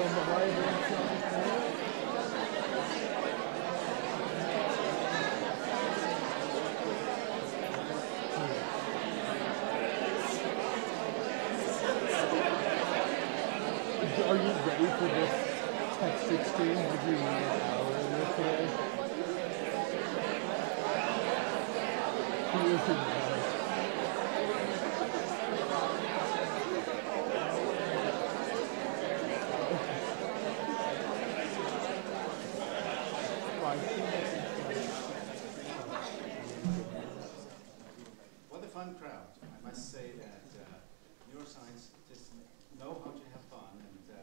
Are you ready for this text 16? Did you need an hour in this today? He is in the What a fun crowd. I must say that neuroscientists know how to have fun, and the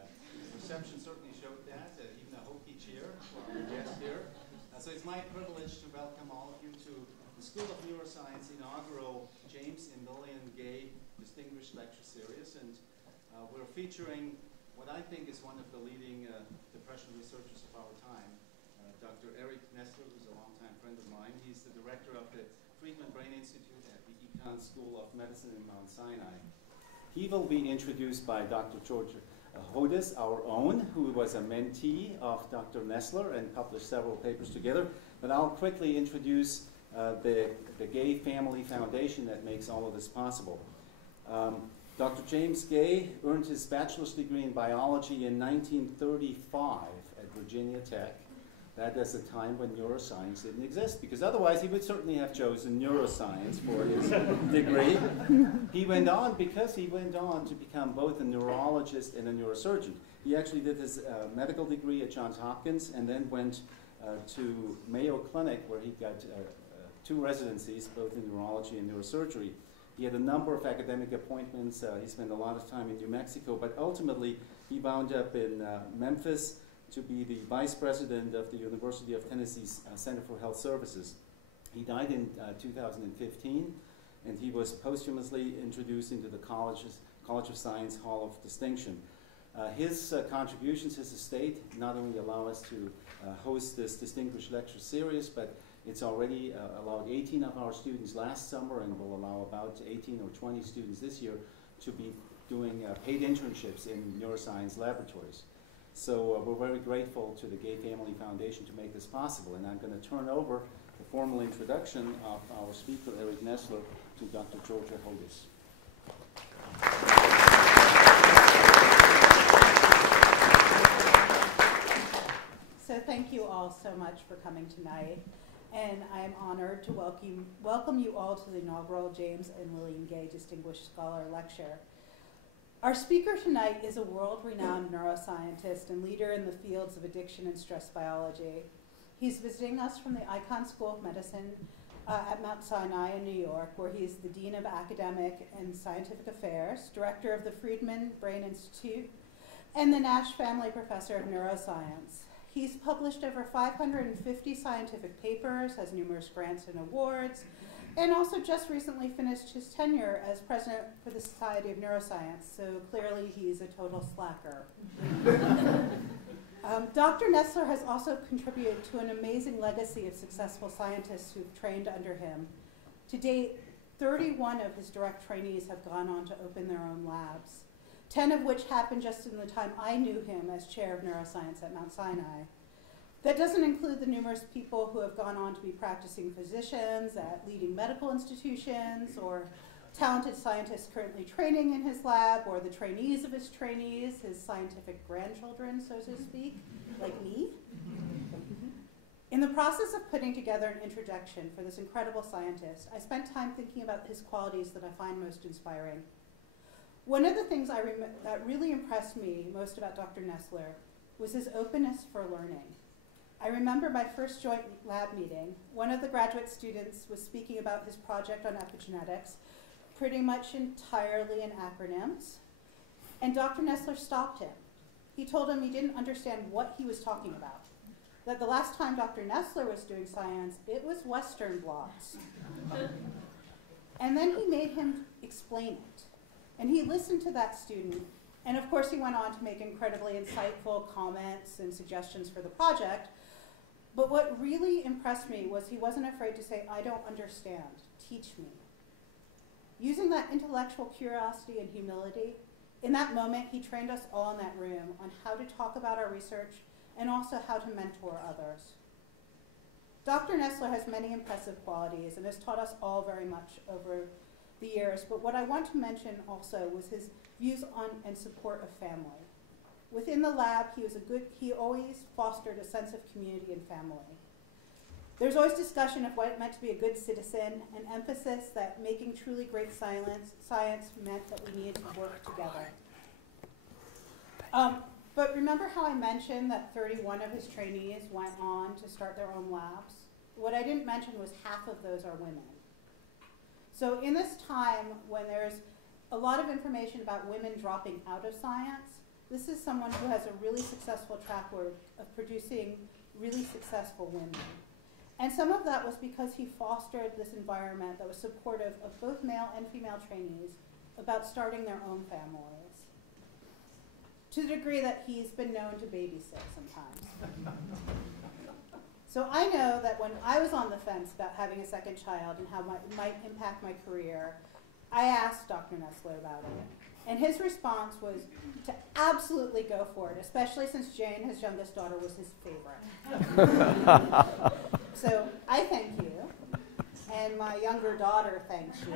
reception certainly showed that, even a hokey cheer for our guest here. So it's my privilege to welcome all of you to the School of Neuroscience inaugural James and Lillian Gay Distinguished Lecture Series, and we're featuring what I think is one of the leading depression researchers of our time, Dr. Eric Nestler, who's a longtime friend of mine. He's the director of the Friedman Brain Institute at the Econ School of Medicine in Mount Sinai. He will be introduced by Dr. George Hodis, our own, who was a mentee of Dr. Nestler and published several papers together. But I'll quickly introduce the Gay Family Foundation that makes all of this possible. Dr. James Gay earned his bachelor's degree in biology in 1935 at Virginia Tech. That is a time when neuroscience didn't exist, because otherwise he would certainly have chosen neuroscience for his degree. He went on to become both a neurologist and a neurosurgeon. He actually did his medical degree at Johns Hopkins and then went to Mayo Clinic, where he got 2 residencies, both in neurology and neurosurgery. He had a number of academic appointments. He spent a lot of time in New Mexico, but ultimately he wound up in Memphis to be the vice president of the University of Tennessee's Center for Health Services. He died in 2015, and he was posthumously introduced into the College of Science Hall of Distinction. His contributions, his estate, not only allow us to host this distinguished lecture series, but it's already allowed 18 of our students last summer and will allow about 18 or 20 students this year to be doing paid internships in neuroscience laboratories. So we're very grateful to the Gay Family Foundation to make this possible, and I'm going to turn over the formal introduction of our speaker, Eric Nestler, to Dr. Georgia Hodis. So thank you all so much for coming tonight, and I am honored to welcome you all to the inaugural James and Lillian Gay Distinguished Scholar Lecture. Our speaker tonight is a world-renowned neuroscientist and leader in the fields of addiction and stress biology. He's visiting us from the Icahn School of Medicine at Mount Sinai in New York, where he is the Dean of Academic and Scientific Affairs, Director of the Friedman Brain Institute, and the Nash Family Professor of Neuroscience. He's published over 550 scientific papers, has numerous grants and awards, and also just recently finished his tenure as president for the Society of Neuroscience, so clearly he's a total slacker. Dr. Nestler has also contributed to an amazing legacy of successful scientists who've trained under him. To date, 31 of his direct trainees have gone on to open their own labs, 10 of which happened just in the time I knew him as chair of neuroscience at Mount Sinai. That doesn't include the numerous people who have gone on to be practicing physicians at leading medical institutions, or talented scientists currently training in his lab, or the trainees of his trainees, his scientific grandchildren, so to speak, like me. In the process of putting together an introduction for this incredible scientist, I spent time thinking about his qualities that I find most inspiring. One of the things that really impressed me most about Dr. Nestler was his openness for learning. I remember my first joint lab meeting. One of the graduate students was speaking about his project on epigenetics, pretty much entirely in acronyms, and Dr. Nestler stopped him. He told him he didn't understand what he was talking about, that the last time Dr. Nestler was doing science, it was Western blots. And then he made him explain it. And he listened to that student, and of course he went on to make incredibly insightful comments and suggestions for the project. But what really impressed me was he wasn't afraid to say, "I don't understand, teach me." Using that intellectual curiosity and humility, In that moment, he trained us all in that room on how to talk about our research and also how to mentor others. Dr. Nestler has many impressive qualities and has taught us all very much over the years, but what I want to mention also was his views on and support of family. Within the lab, he always fostered a sense of community and family. There's always discussion of what it meant to be a good citizen, and emphasis that making truly great science meant that we needed to work together. But remember how I mentioned that 31 of his trainees went on to start their own labs? What I didn't mention was half of those are women. So in this time when there's a lot of information about women dropping out of science, this is someone who has a really successful track record of producing really successful women. And some of that was because he fostered this environment that was supportive of both male and female trainees about starting their own families, to the degree that he's been known to babysit sometimes. So I know that when I was on the fence about having a second child and how it might impact my career, I asked Dr. Nestler about it. And his response was to absolutely go for it, especially since Jane, his youngest daughter, was his favorite. So I thank you, and my younger daughter thanks you.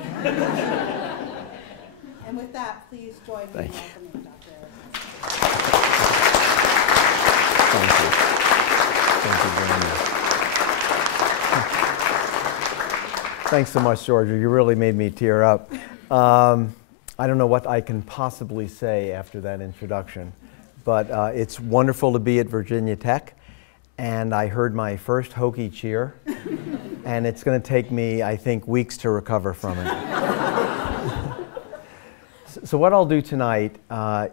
And with that, please join me in welcoming Dr. Thank you. Thank you very much. Thanks so much, Georgia. You really made me tear up. I don't know what I can possibly say after that introduction, but it's wonderful to be at Virginia Tech, and I heard my first Hokie cheer, and it's going to take me, I think, weeks to recover from it. So what I'll do tonight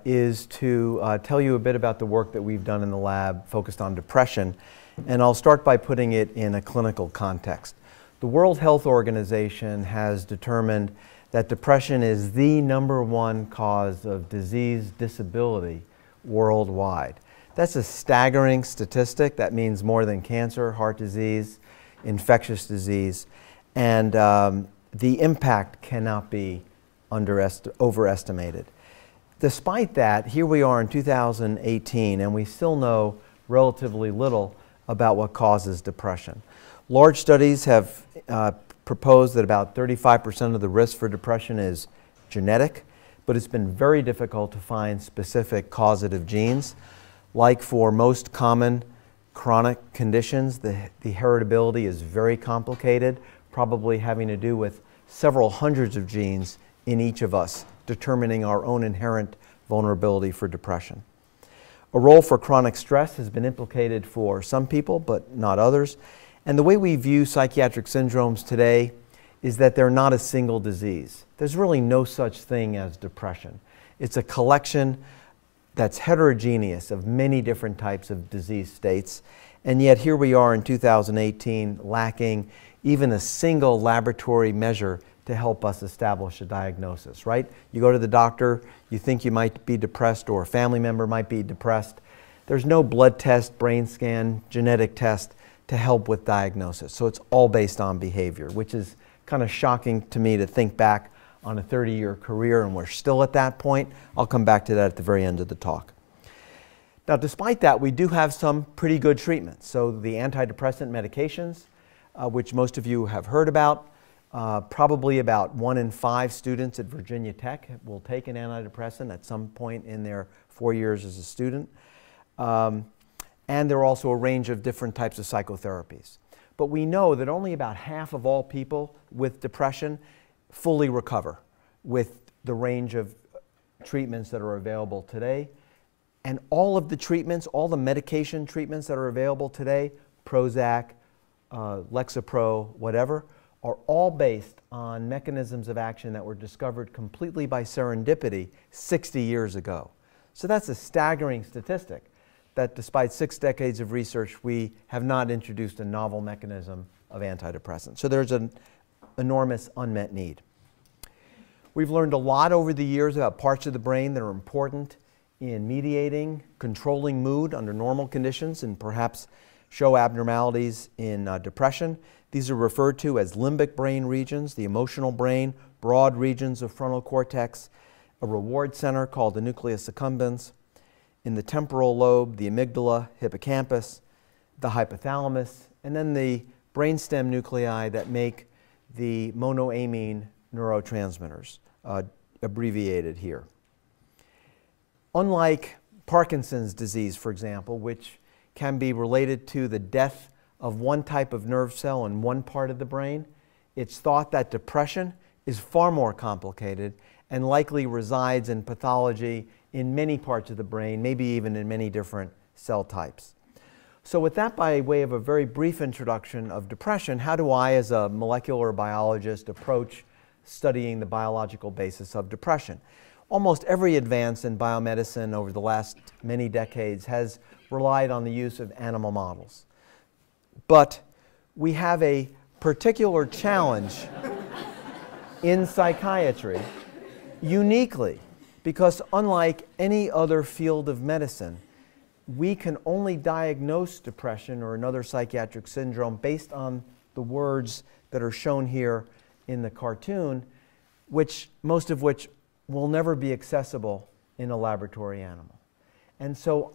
is to tell you a bit about the work that we've done in the lab focused on depression, and I'll start by putting it in a clinical context. The World Health Organization has determined that depression is the #1 cause of disease disability worldwide. That's a staggering statistic. That means more than cancer, heart disease, infectious disease, and the impact cannot be overestimated. Despite that, here we are in 2018, and we still know relatively little about what causes depression. Large studies have proposed that about 35% of the risk for depression is genetic, but it's been very difficult to find specific causative genes. Like for most common chronic conditions, the heritability is very complicated, probably having to do with several hundreds of genes in each of us, determining our own inherent vulnerability for depression. A role for chronic stress has been implicated for some people, but not others. And the way we view psychiatric syndromes today is that they're not a single disease. There's really no such thing as depression. It's a collection that's heterogeneous of many different types of disease states. And yet here we are in 2018 lacking even a single laboratory measure to help us establish a diagnosis, right? You go to the doctor, you think you might be depressed or a family member might be depressed. There's no blood test, brain scan, genetic test to help with diagnosis. So it's all based on behavior, which is kind of shocking to me to think back on a 30-year career and we're still at that point. I'll come back to that at the very end of the talk. Now, despite that, we do have some pretty good treatments. So the antidepressant medications, which most of you have heard about, probably about 1 in 5 students at Virginia Tech will take an antidepressant at some point in their 4 years as a student. And there are also a range of different types of psychotherapies. But we know that only about half of all people with depression fully recover with the range of treatments that are available today. And all of the treatments, all the medication treatments that are available today, Prozac, Lexapro, whatever, are all based on mechanisms of action that were discovered completely by serendipity 60 years ago. So that's a staggering statistic, that despite 6 decades of research, we have not introduced a novel mechanism of antidepressants. So there's an enormous unmet need. We've learned a lot over the years about parts of the brain that are important in mediating, controlling mood under normal conditions, and perhaps show abnormalities in depression. These are referred to as limbic brain regions, the emotional brain, broad regions of frontal cortex, a reward center called the nucleus accumbens, in the temporal lobe, the amygdala, hippocampus, the hypothalamus, and then the brainstem nuclei that make the monoamine neurotransmitters, abbreviated here. Unlike Parkinson's disease, for example, which can be related to the death of one type of nerve cell in one part of the brain, it's thought that depression is far more complicated and likely resides in pathology in many parts of the brain, maybe even in many different cell types. So with that by way of a very brief introduction of depression, how do I, as a molecular biologist, approach studying the biological basis of depression? Almost every advance in biomedicine over the last many decades has relied on the use of animal models. But we have a particular challenge in psychiatry, uniquely, because unlike any other field of medicine, we can only diagnose depression or another psychiatric syndrome based on the words that are shown here in the cartoon, most of which will never be accessible in a laboratory animal. And so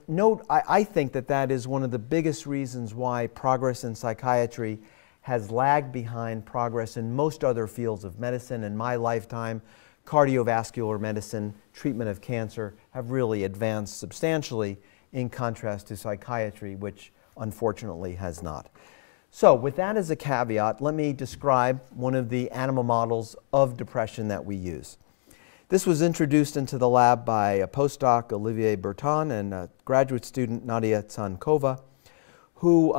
I think that that is one of the biggest reasons why progress in psychiatry has lagged behind progress in most other fields of medicine. In my lifetime, cardiovascular medicine, treatment of cancer have really advanced substantially in contrast to psychiatry, which unfortunately has not. So with that as a caveat, let me describe one of the animal models of depression that we use. This was introduced into the lab by a postdoc, Olivier Berton, and a graduate student, Nadia Tsankova, who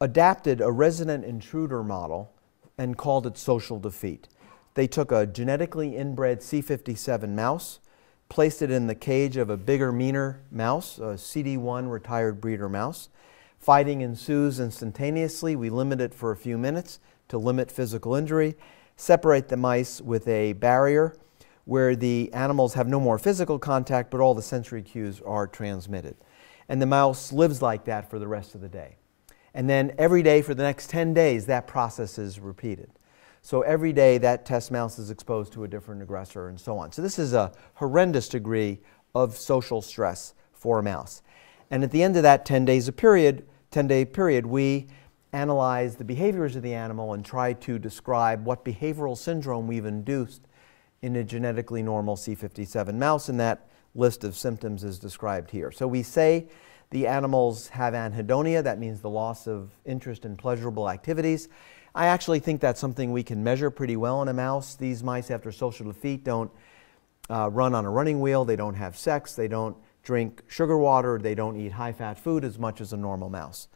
adapted a resident intruder model and called it social defeat. They took a genetically inbred C57 mouse, placed it in the cage of a bigger, meaner mouse, a CD1 retired breeder mouse. Fighting ensues instantaneously. We limit it for a few minutes to limit physical injury. Separate the mice with a barrier where the animals have no more physical contact, but all the sensory cues are transmitted. And the mouse lives like that for the rest of the day. And then every day for the next 10 days, that process is repeated. So every day that test mouse is exposed to a different aggressor and so on. So this is a horrendous degree of social stress for a mouse. And at the end of that 10-day period, we analyze the behaviors of the animal and try to describe what behavioral syndrome we've induced in a genetically normal C57 mouse, and that list of symptoms is described here. So we say the animals have anhedonia, that means the loss of interest in pleasurable activities. I actually think that's something we can measure pretty well in a mouse. These mice, after social defeat, don't run on a running wheel, they don't have sex, they don't drink sugar water, they don't eat high-fat food as much as a normal mouse.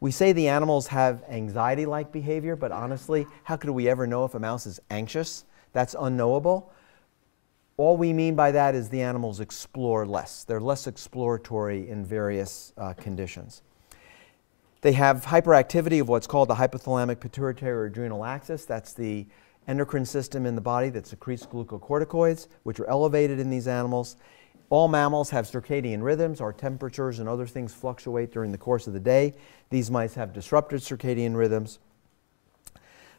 We say the animals have anxiety-like behavior, but honestly, how could we ever know if a mouse is anxious? That's unknowable. All we mean by that is the animals explore less. They're less exploratory in various conditions. They have hyperactivity of what's called the hypothalamic pituitary adrenal axis. That's the endocrine system in the body that secretes glucocorticoids, which are elevated in these animals. All mammals have circadian rhythms. Our temperatures and other things fluctuate during the course of the day. These mice have disrupted circadian rhythms.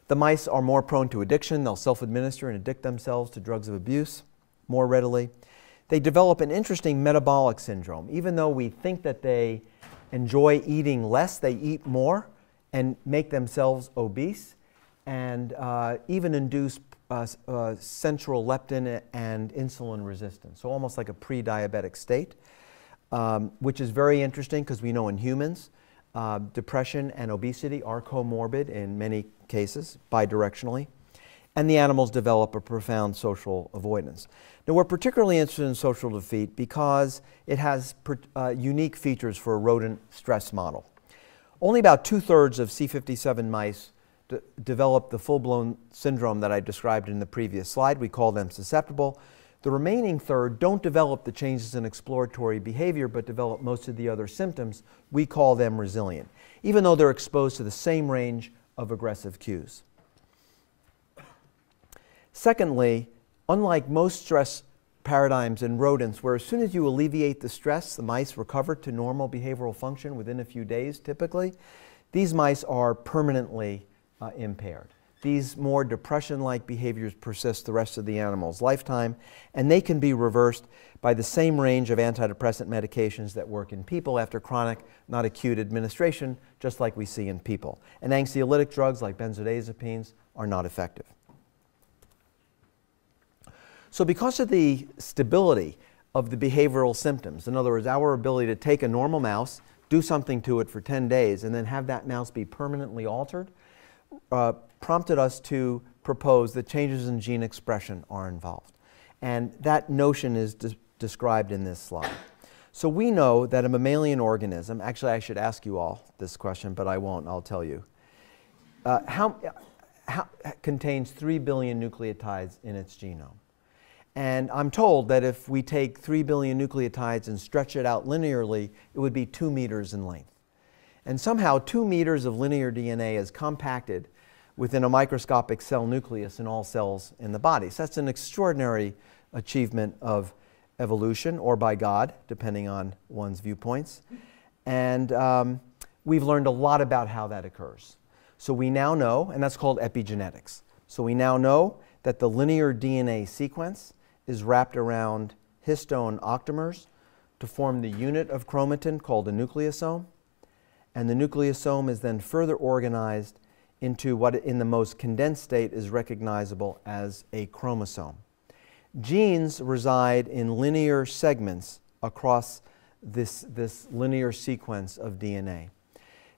The mice are more prone to addiction. They'll self-administer and addict themselves to drugs of abuse more readily. They develop an interesting metabolic syndrome. Even though we think that they enjoy eating less, they eat more and make themselves obese and even induce central leptin and insulin resistance, so almost like a pre-diabetic state, which is very interesting because we know in humans depression and obesity are comorbid in many cases bidirectionally, and the animals develop a profound social avoidance. Now we're particularly interested in social defeat because it has unique features for a rodent stress model. Only about 2/3 of C57 mice develop the full-blown syndrome that I described in the previous slide. We call them susceptible. The remaining third don't develop the changes in exploratory behavior but develop most of the other symptoms. We call them resilient, even though they're exposed to the same range of aggressive cues. Secondly, unlike most stress paradigms in rodents, where as soon as you alleviate the stress, the mice recover to normal behavioral function within a few days typically, these mice are permanently impaired. these more depression-like behaviors persist the rest of the animal's lifetime, and they can be reversed by the same range of antidepressant medications that work in people after chronic, not acute administration, just like we see in people. And anxiolytic drugs like benzodiazepines are not effective. So because of the stability of the behavioral symptoms, in other words, our ability to take a normal mouse, do something to it for 10 days, and then have that mouse be permanently altered, prompted us to propose that changes in gene expression are involved. And that notion is described in this slide. So we know that a mammalian organism, actually I should ask you all this question, but I won't, I'll tell you. Contains 3 billion nucleotides in its genome. And I'm told that if we take 3 billion nucleotides and stretch it out linearly, it would be 2 meters in length. And somehow 2 meters of linear DNA is compacted within a microscopic cell nucleus in all cells in the body. So that's an extraordinary achievement of evolution, or by God, depending on one's viewpoints. And we've learned a lot about how that occurs. So we now know, and that's called epigenetics. So we now know that the linear DNA sequence is wrapped around histone octamers to form the unit of chromatin called a nucleosome. And the nucleosome is then further organized into what in the most condensed state is recognizable as a chromosome. Genes reside in linear segments across this linear sequence of DNA.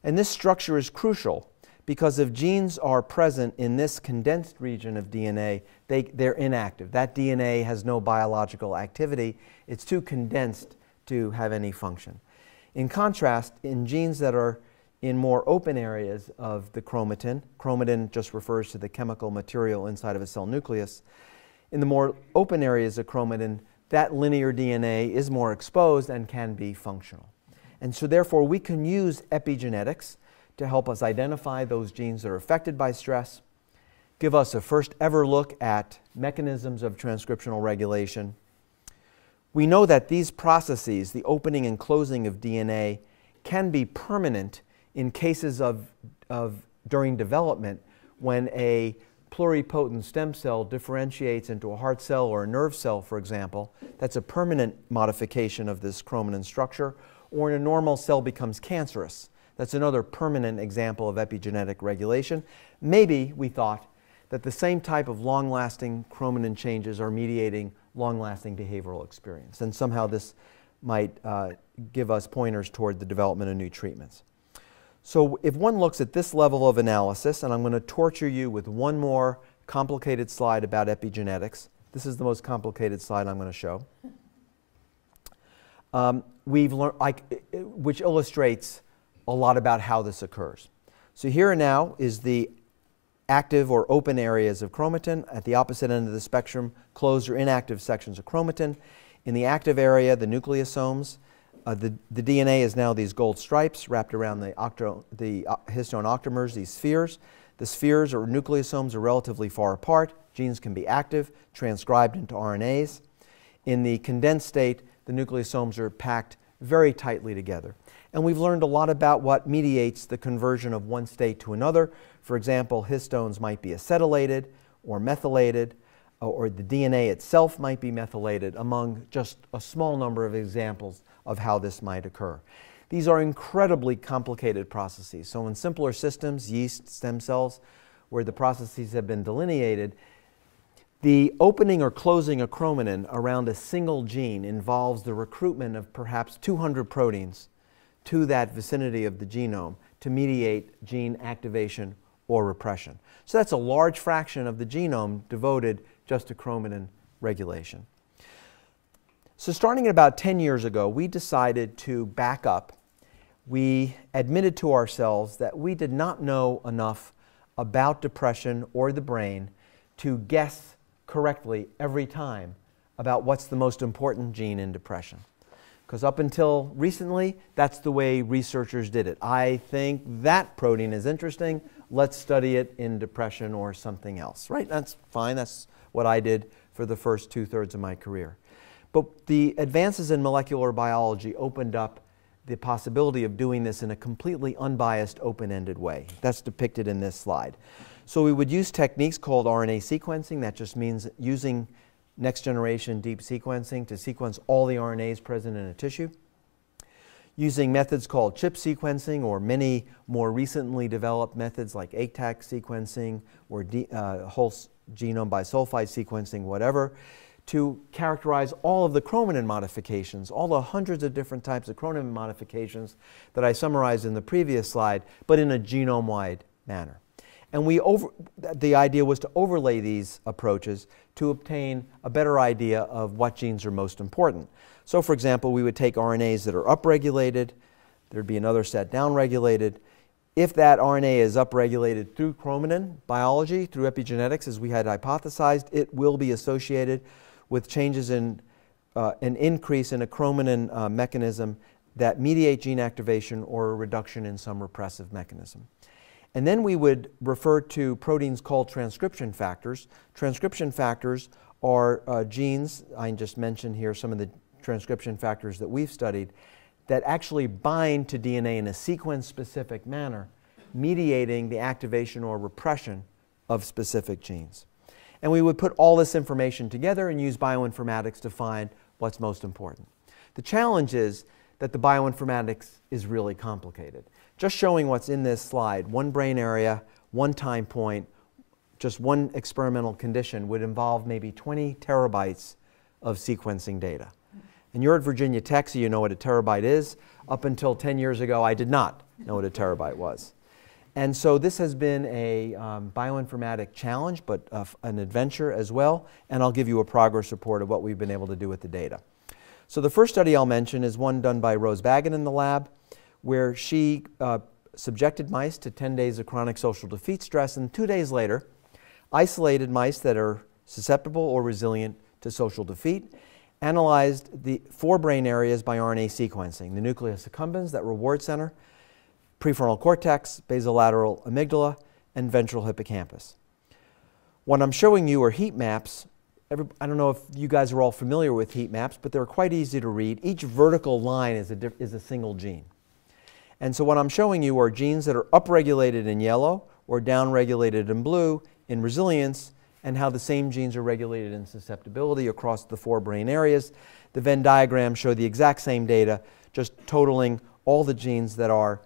And this structure is crucial because if genes are present in this condensed region of DNA, they're inactive. That DNA has no biological activity. It's too condensed to have any function. In contrast, in genes that are in more open areas of the chromatin, chromatin just refers to the chemical material inside of a cell nucleus, in the more open areas of chromatin, that linear DNA is more exposed and can be functional. And so therefore we can use epigenetics to help us identify those genes that are affected by stress, give us a first ever look at mechanisms of transcriptional regulation. We know that these processes, the opening and closing of DNA, can be permanent in cases of during development when a pluripotent stem cell differentiates into a heart cell or a nerve cell, for example. That's a permanent modification of this chromatin structure. Or when a normal cell becomes cancerous. That's another permanent example of epigenetic regulation. Maybe we thought that the same type of long-lasting chromatin changes are mediating long-lasting behavioral experience. And somehow this might give us pointers toward the development of new treatments. So if one looks at this level of analysis, and I'm going to torture you with one more complicated slide about epigenetics. This is the most complicated slide I'm going to show. We've learned, which illustrates a lot about how this occurs. So here and now is the active or open areas of chromatin. At the opposite end of the spectrum, closed or inactive sections of chromatin. In the active area, the nucleosomes. The DNA is now these gold stripes wrapped around the histone octamers, these spheres. The spheres or nucleosomes are relatively far apart. Genes can be active, transcribed into RNAs. In the condensed state, the nucleosomes are packed very tightly together. And we've learned a lot about what mediates the conversion of one state to another. For example, histones might be acetylated or methylated, or the DNA itself might be methylated, among just a small number of examples of how this might occur. These are incredibly complicated processes. So in simpler systems, yeast, stem cells, where the processes have been delineated, the opening or closing of chromatin around a single gene involves the recruitment of perhaps 200 proteins to that vicinity of the genome to mediate gene activation or repression. So that's a large fraction of the genome devoted just to chromatin regulation. So starting about 10 years ago, we decided to back up. We admitted to ourselves that we did not know enough about depression or the brain to guess correctly every time about what's the most important gene in depression. Because up until recently, that's the way researchers did it. I think that protein is interesting. Let's study it in depression or something else, right? That's fine. That's what I did for the first 2/3 of my career. But the advances in molecular biology opened up the possibility of doing this in a completely unbiased, open-ended way. That's depicted in this slide. So we would use techniques called RNA sequencing. That just means using next generation deep sequencing to sequence all the RNAs present in a tissue. Using methods called chip sequencing, or many more recently developed methods like ATAC sequencing or whole genome bisulfite sequencing, whatever, to characterize all of the chromatin modifications, all the hundreds of different types of chromatin modifications that I summarized in the previous slide, but in a genome-wide manner. And the idea was to overlay these approaches to obtain a better idea of what genes are most important. So, for example, we would take RNAs that are upregulated. There'd be another set downregulated. If that RNA is upregulated through chromatin biology, through epigenetics, as we had hypothesized, it will be associated with changes in an increase in a chromatin mechanism that mediate gene activation or a reduction in some repressive mechanism. And then we would refer to proteins called transcription factors. Transcription factors are genes, I just mentioned here some of the transcription factors that we've studied, that actually bind to DNA in a sequence-specific manner, mediating the activation or repression of specific genes. And we would put all this information together and use bioinformatics to find what's most important. The challenge is that the bioinformatics is really complicated. Just showing what's in this slide, one brain area, one time point, just one experimental condition would involve maybe 20 terabytes of sequencing data. And you're at Virginia Tech, so you know what a terabyte is. Up until 10 years ago, I did not know what a terabyte was. And so this has been a bioinformatic challenge, but an adventure as well. And I'll give you a progress report of what we've been able to do with the data. So the first study I'll mention is one done by ROSBagging in the lab, where she subjected mice to 10 days of chronic social defeat stress, and 2 days later isolated mice that are susceptible or resilient to social defeat, analyzed the 4 brain areas by RNA sequencing: the nucleus accumbens, that reward center, prefrontal cortex, basolateral amygdala, and ventral hippocampus. What I'm showing you are heat maps. I don't know if you guys are all familiar with heat maps, but they're quite easy to read. Each vertical line is a single gene. And so what I'm showing you are genes that are upregulated in yellow or downregulated in blue in resilience, and how the same genes are regulated in susceptibility across the 4 brain areas. The Venn diagrams show the exact same data, just totaling all the genes that are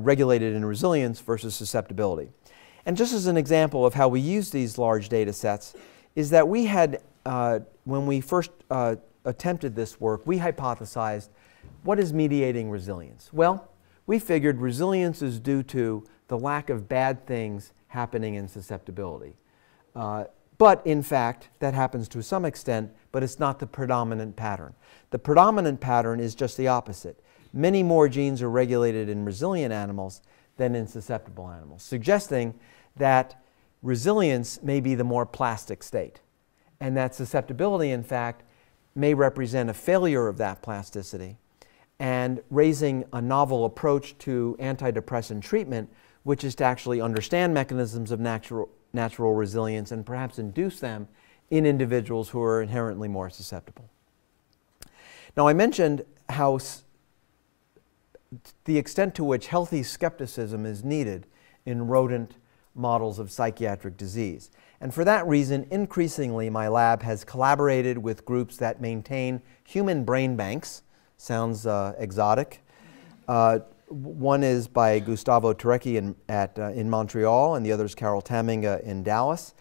regulated in resilience versus susceptibility. And just as an example of how we use these large data sets is that we had, when we first attempted this work, we hypothesized, what is mediating resilience? Well, we figured resilience is due to the lack of bad things happening in susceptibility. But in fact, that happens to some extent, but it's not the predominant pattern. The predominant pattern is just the opposite. Many more genes are regulated in resilient animals than in susceptible animals, suggesting that resilience may be the more plastic state, and that susceptibility, in fact, may represent a failure of that plasticity, and raising a novel approach to antidepressant treatment, which is to actually understand mechanisms of natural resilience and perhaps induce them in individuals who are inherently more susceptible. Now, I mentioned how the extent to which healthy skepticism is needed in rodent models of psychiatric disease. And for that reason, increasingly, my lab has collaborated with groups that maintain human brain banks. Sounds exotic. One is by Gustavo Turecki in Montreal, and the other is Carol Taminga in Dallas,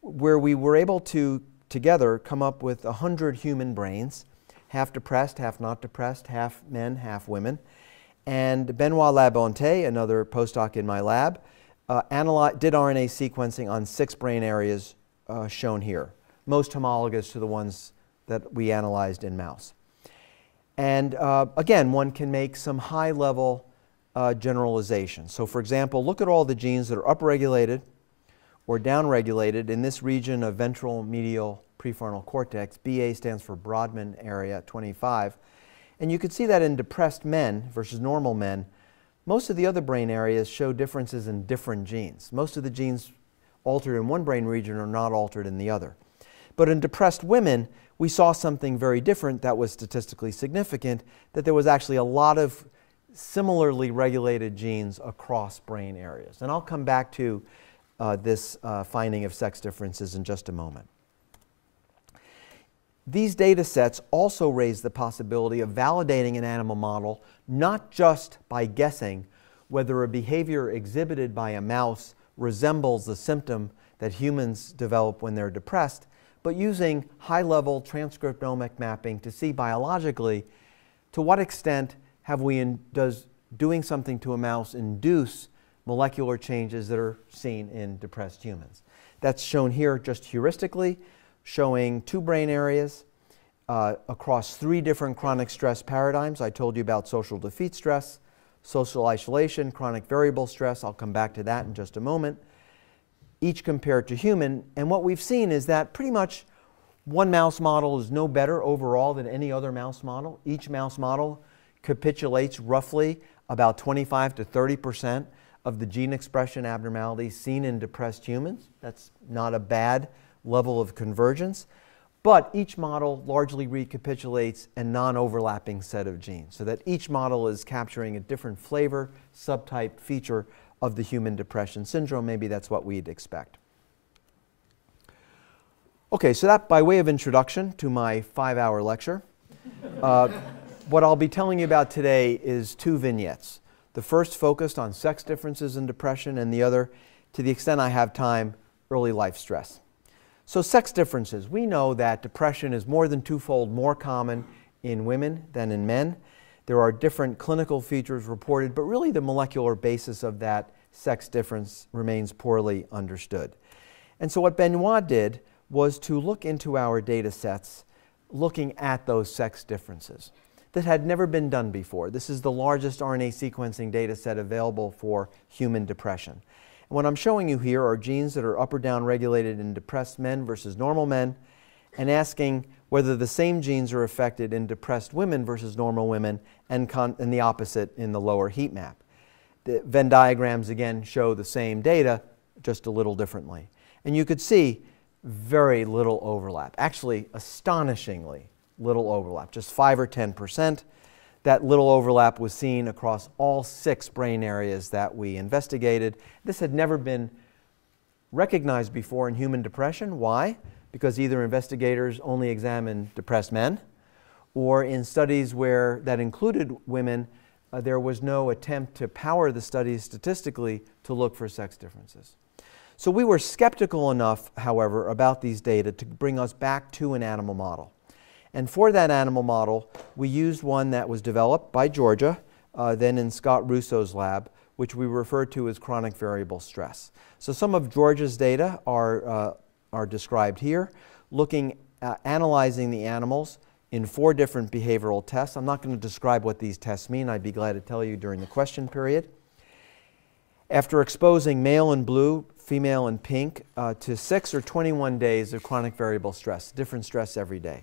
where we were able to together come up with 100 human brains, half depressed, half not depressed, half men, half women. And Benoit Labonte, another postdoc in my lab, did RNA sequencing on 6 brain areas shown here, most homologous to the ones that we analyzed in mouse. And again, one can make some high-level generalizations. So for example, look at all the genes that are upregulated or downregulated in this region of ventral medial prefrontal cortex. BA stands for Brodmann area 25. And you can see that in depressed men versus normal men, most of the other brain areas show differences in different genes. Most of the genes altered in one brain region are not altered in the other. But in depressed women, we saw something very different that was statistically significant, that there was actually a lot of similarly regulated genes across brain areas. And I'll come back to this finding of sex differences in just a moment. These data sets also raise the possibility of validating an animal model not just by guessing whether a behavior exhibited by a mouse resembles the symptom that humans develop when they're depressed, but using high-level transcriptomic mapping to see biologically to what extent does doing something to a mouse induce molecular changes that are seen in depressed humans. That's shown here just heuristically, showing 2 brain areas across 3 different chronic stress paradigms. I told you about social defeat stress, social isolation, chronic variable stress. I'll come back to that in just a moment, each compared to human. And what we've seen is that pretty much one mouse model is no better overall than any other mouse model. Each mouse model capitulates roughly about 25 to 30% of the gene expression abnormalities seen in depressed humans. That's not a bad level of convergence. But each model largely recapitulates a non-overlapping set of genes, so that each model is capturing a different flavor, subtype, feature of the human depression syndrome. Maybe that's what we'd expect. Okay, so that by way of introduction to my 5-hour lecture. What I'll be telling you about today is 2 vignettes. The first focused on sex differences in depression, and the other, to the extent I have time, early life stress. So sex differences. We know that depression is more than 2-fold more common in women than in men. There are different clinical features reported, but really the molecular basis of that sex difference remains poorly understood. And so what Benoit did was to look into our data sets looking at those sex differences. That had never been done before. This is the largest RNA sequencing data set available for human depression. And what I'm showing you here are genes that are up or down regulated in depressed men versus normal men, and asking whether the same genes are affected in depressed women versus normal women, and the opposite in the lower heat map. The Venn diagrams again show the same data, just a little differently. And you could see very little overlap, actually astonishingly little overlap, just 5 or 10%. That little overlap was seen across all 6 brain areas that we investigated. This had never been recognized before in human depression. Why? Because either investigators only examined depressed men, or in studies that included women, there was no attempt to power the studies statistically to look for sex differences. So we were skeptical enough, however, about these data to bring us back to an animal model. And for that animal model, we used one that was developed by Georgia, then in Scott Russo's lab, which we refer to as chronic variable stress. So some of Georgia's data are described here, analyzing the animals in 4 different behavioral tests. I'm not going to describe what these tests mean. I'd be glad to tell you during the question period. After exposing male in blue, female in pink, to 6 or 21 days of chronic variable stress, different stress every day.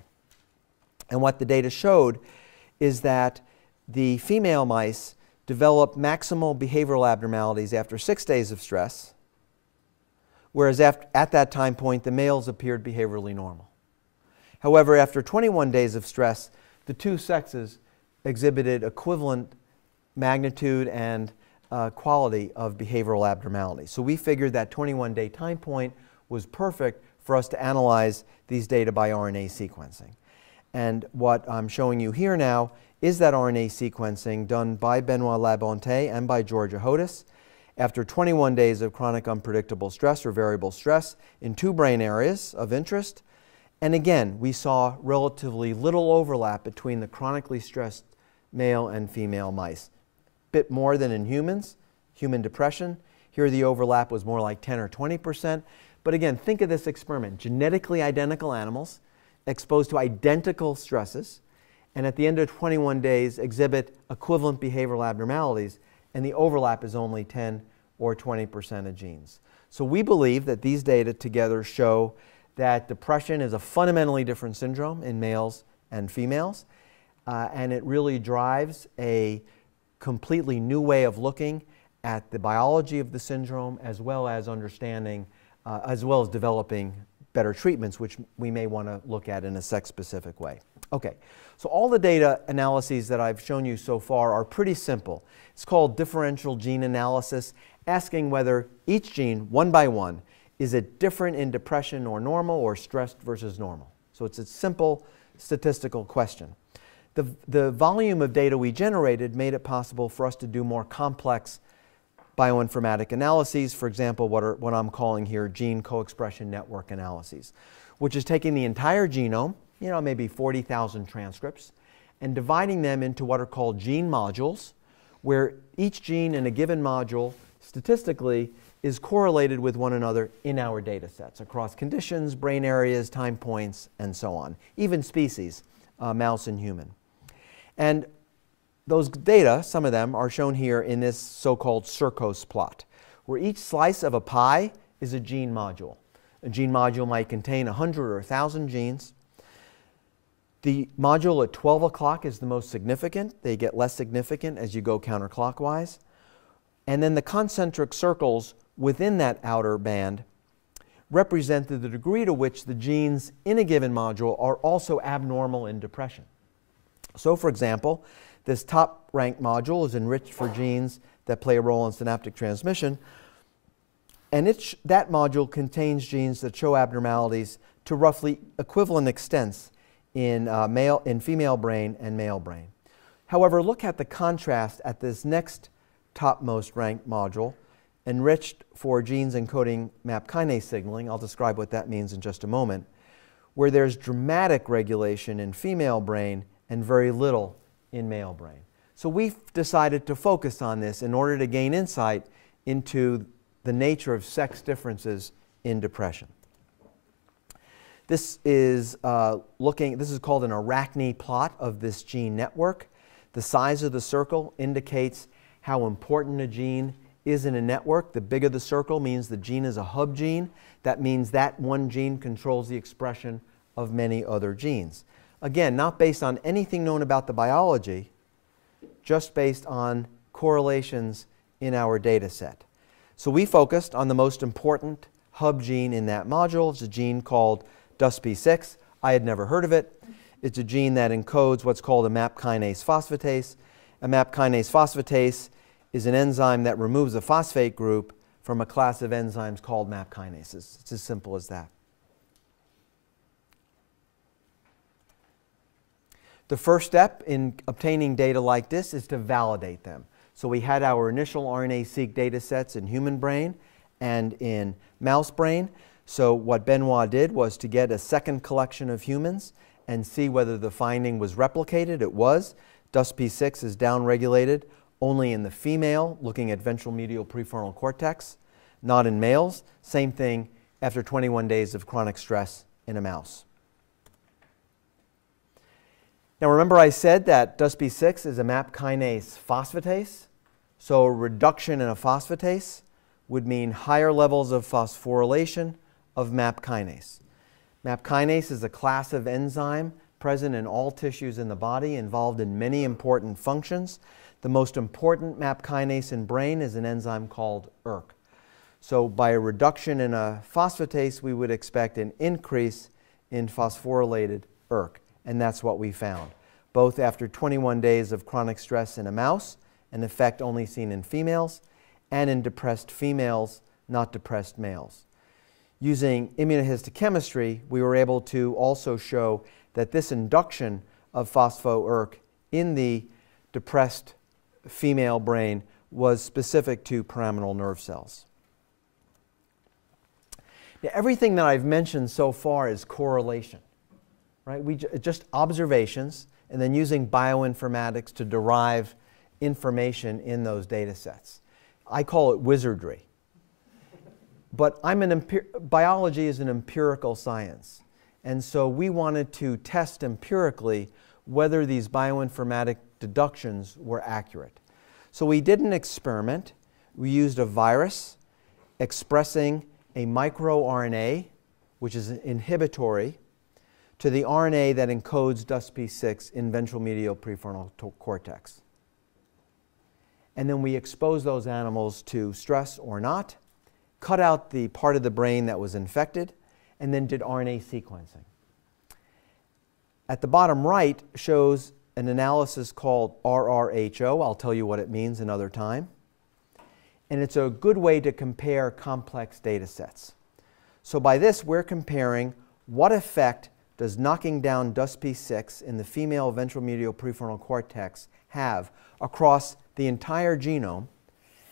And what the data showed is that the female mice developed maximal behavioral abnormalities after 6 days of stress, whereas at that time point, the males appeared behaviorally normal. However, after 21 days of stress, the 2 sexes exhibited equivalent magnitude and quality of behavioral abnormalities. So we figured that 21-day time point was perfect for us to analyze these data by RNA sequencing. And what I'm showing you here now is that RNA sequencing done by Benoit Labonte and by Georgia Hodis after 21 days of chronic unpredictable stress or variable stress in 2 brain areas of interest. And again, we saw relatively little overlap between the chronically stressed male and female mice. Bit more than in humans, human depression. Here the overlap was more like 10 or 20%. But again, think of this experiment. Genetically identical animals exposed to identical stresses, and at the end of 21 days exhibit equivalent behavioral abnormalities, and the overlap is only 10 or 20% of genes. So we believe that these data together show that depression is a fundamentally different syndrome in males and females, and it really drives a completely new way of looking at the biology of the syndrome, as well as understanding, as well as developing better treatments, which we may want to look at in a sex-specific way. Okay, So all the data analyses that I've shown you so far are pretty simple. It's called differential gene analysis, asking whether each gene, one by one, is it different in depression or normal or stressed versus normal. So it's a simple statistical question. The volume of data we generated made it possible for us to do more complex bioinformatic analyses, for example, what I'm calling here gene co-expression network analyses, which is taking the entire genome, maybe 40,000 transcripts, and dividing them into what are called gene modules, where each gene in a given module statistically is correlated with one another in our data sets across conditions, brain areas, time points, and so on, even species, mouse and human. And those data, some of them, are shown here in this so-called Circos plot, where each slice of a pie is a gene module. A gene module might contain 100 or 1,000 genes. The module at 12 o'clock is the most significant. They get less significant as you go counterclockwise. And then the concentric circles within that outer band represent the degree to which the genes in a given module are also abnormal in depression. So, for example, this top-ranked module is enriched for genes that play a role in synaptic transmission, and that module contains genes that show abnormalities to roughly equivalent extents in female brain and male brain. However, look at the contrast at this next topmost ranked module, enriched for genes encoding MAP kinase signaling. I'll describe what that means in just a moment, where there's dramatic regulation in female brain and very little in male brain. So we've decided to focus on this in order to gain insight into the nature of sex differences in depression. This is called an Arachne plot of this gene network. The size of the circle indicates how important a gene is in a network. The bigger the circle means the gene is a hub gene. That means that one gene controls the expression of many other genes. Again, not based on anything known about the biology, just based on correlations in our data set. So we focused on the most important hub gene in that module. It's a gene called DUSP6. I had never heard of it. It's a gene that encodes what's called a MAP kinase phosphatase. A MAP kinase phosphatase is an enzyme that removes a phosphate group from a class of enzymes called MAP kinases. It's as simple as that. The first step in obtaining data like this is to validate them. So we had our initial RNA-seq data sets in human brain and in mouse brain. So what Benoit did was to get a second collection of humans and see whether the finding was replicated. It was. DUSP6 is downregulated only in the female, looking at ventral medial prefrontal cortex, not in males. Same thing after 21 days of chronic stress in a mouse. Now remember I said that DUSP6 is a MAP kinase phosphatase. So a reduction in a phosphatase would mean higher levels of phosphorylation of MAP kinase. MAP kinase is a class of enzyme present in all tissues in the body, involved in many important functions. The most important MAP kinase in brain is an enzyme called ERK. So by a reduction in a phosphatase, we would expect an increase in phosphorylated ERK. And that's what we found, both after 21 days of chronic stress in a mouse, an effect only seen in females, and in depressed females, not depressed males. Using immunohistochemistry, we were able to also show that this induction of phospho-ERK in the depressed female brain was specific to pyramidal nerve cells. Now, everything that I've mentioned so far is correlation. Right? Just observations and then using bioinformatics to derive information in those data sets. I call it wizardry. But biology is an empirical science. And so we wanted to test empirically whether these bioinformatic deductions were accurate. So we did an experiment. We used a virus expressing a microRNA, which is inhibitory, to the RNA that encodes DUSP6 in ventral medial prefrontal cortex. And then we exposed those animals to stress or not, cut out the part of the brain that was infected, and then did RNA sequencing. at the bottom right shows an analysis called RRHO. I'll tell you what it means another time. And it's a good way to compare complex data sets. So by this, we're comparing what effect does knocking down DUSP6 in the female ventromedial prefrontal cortex have across the entire genome,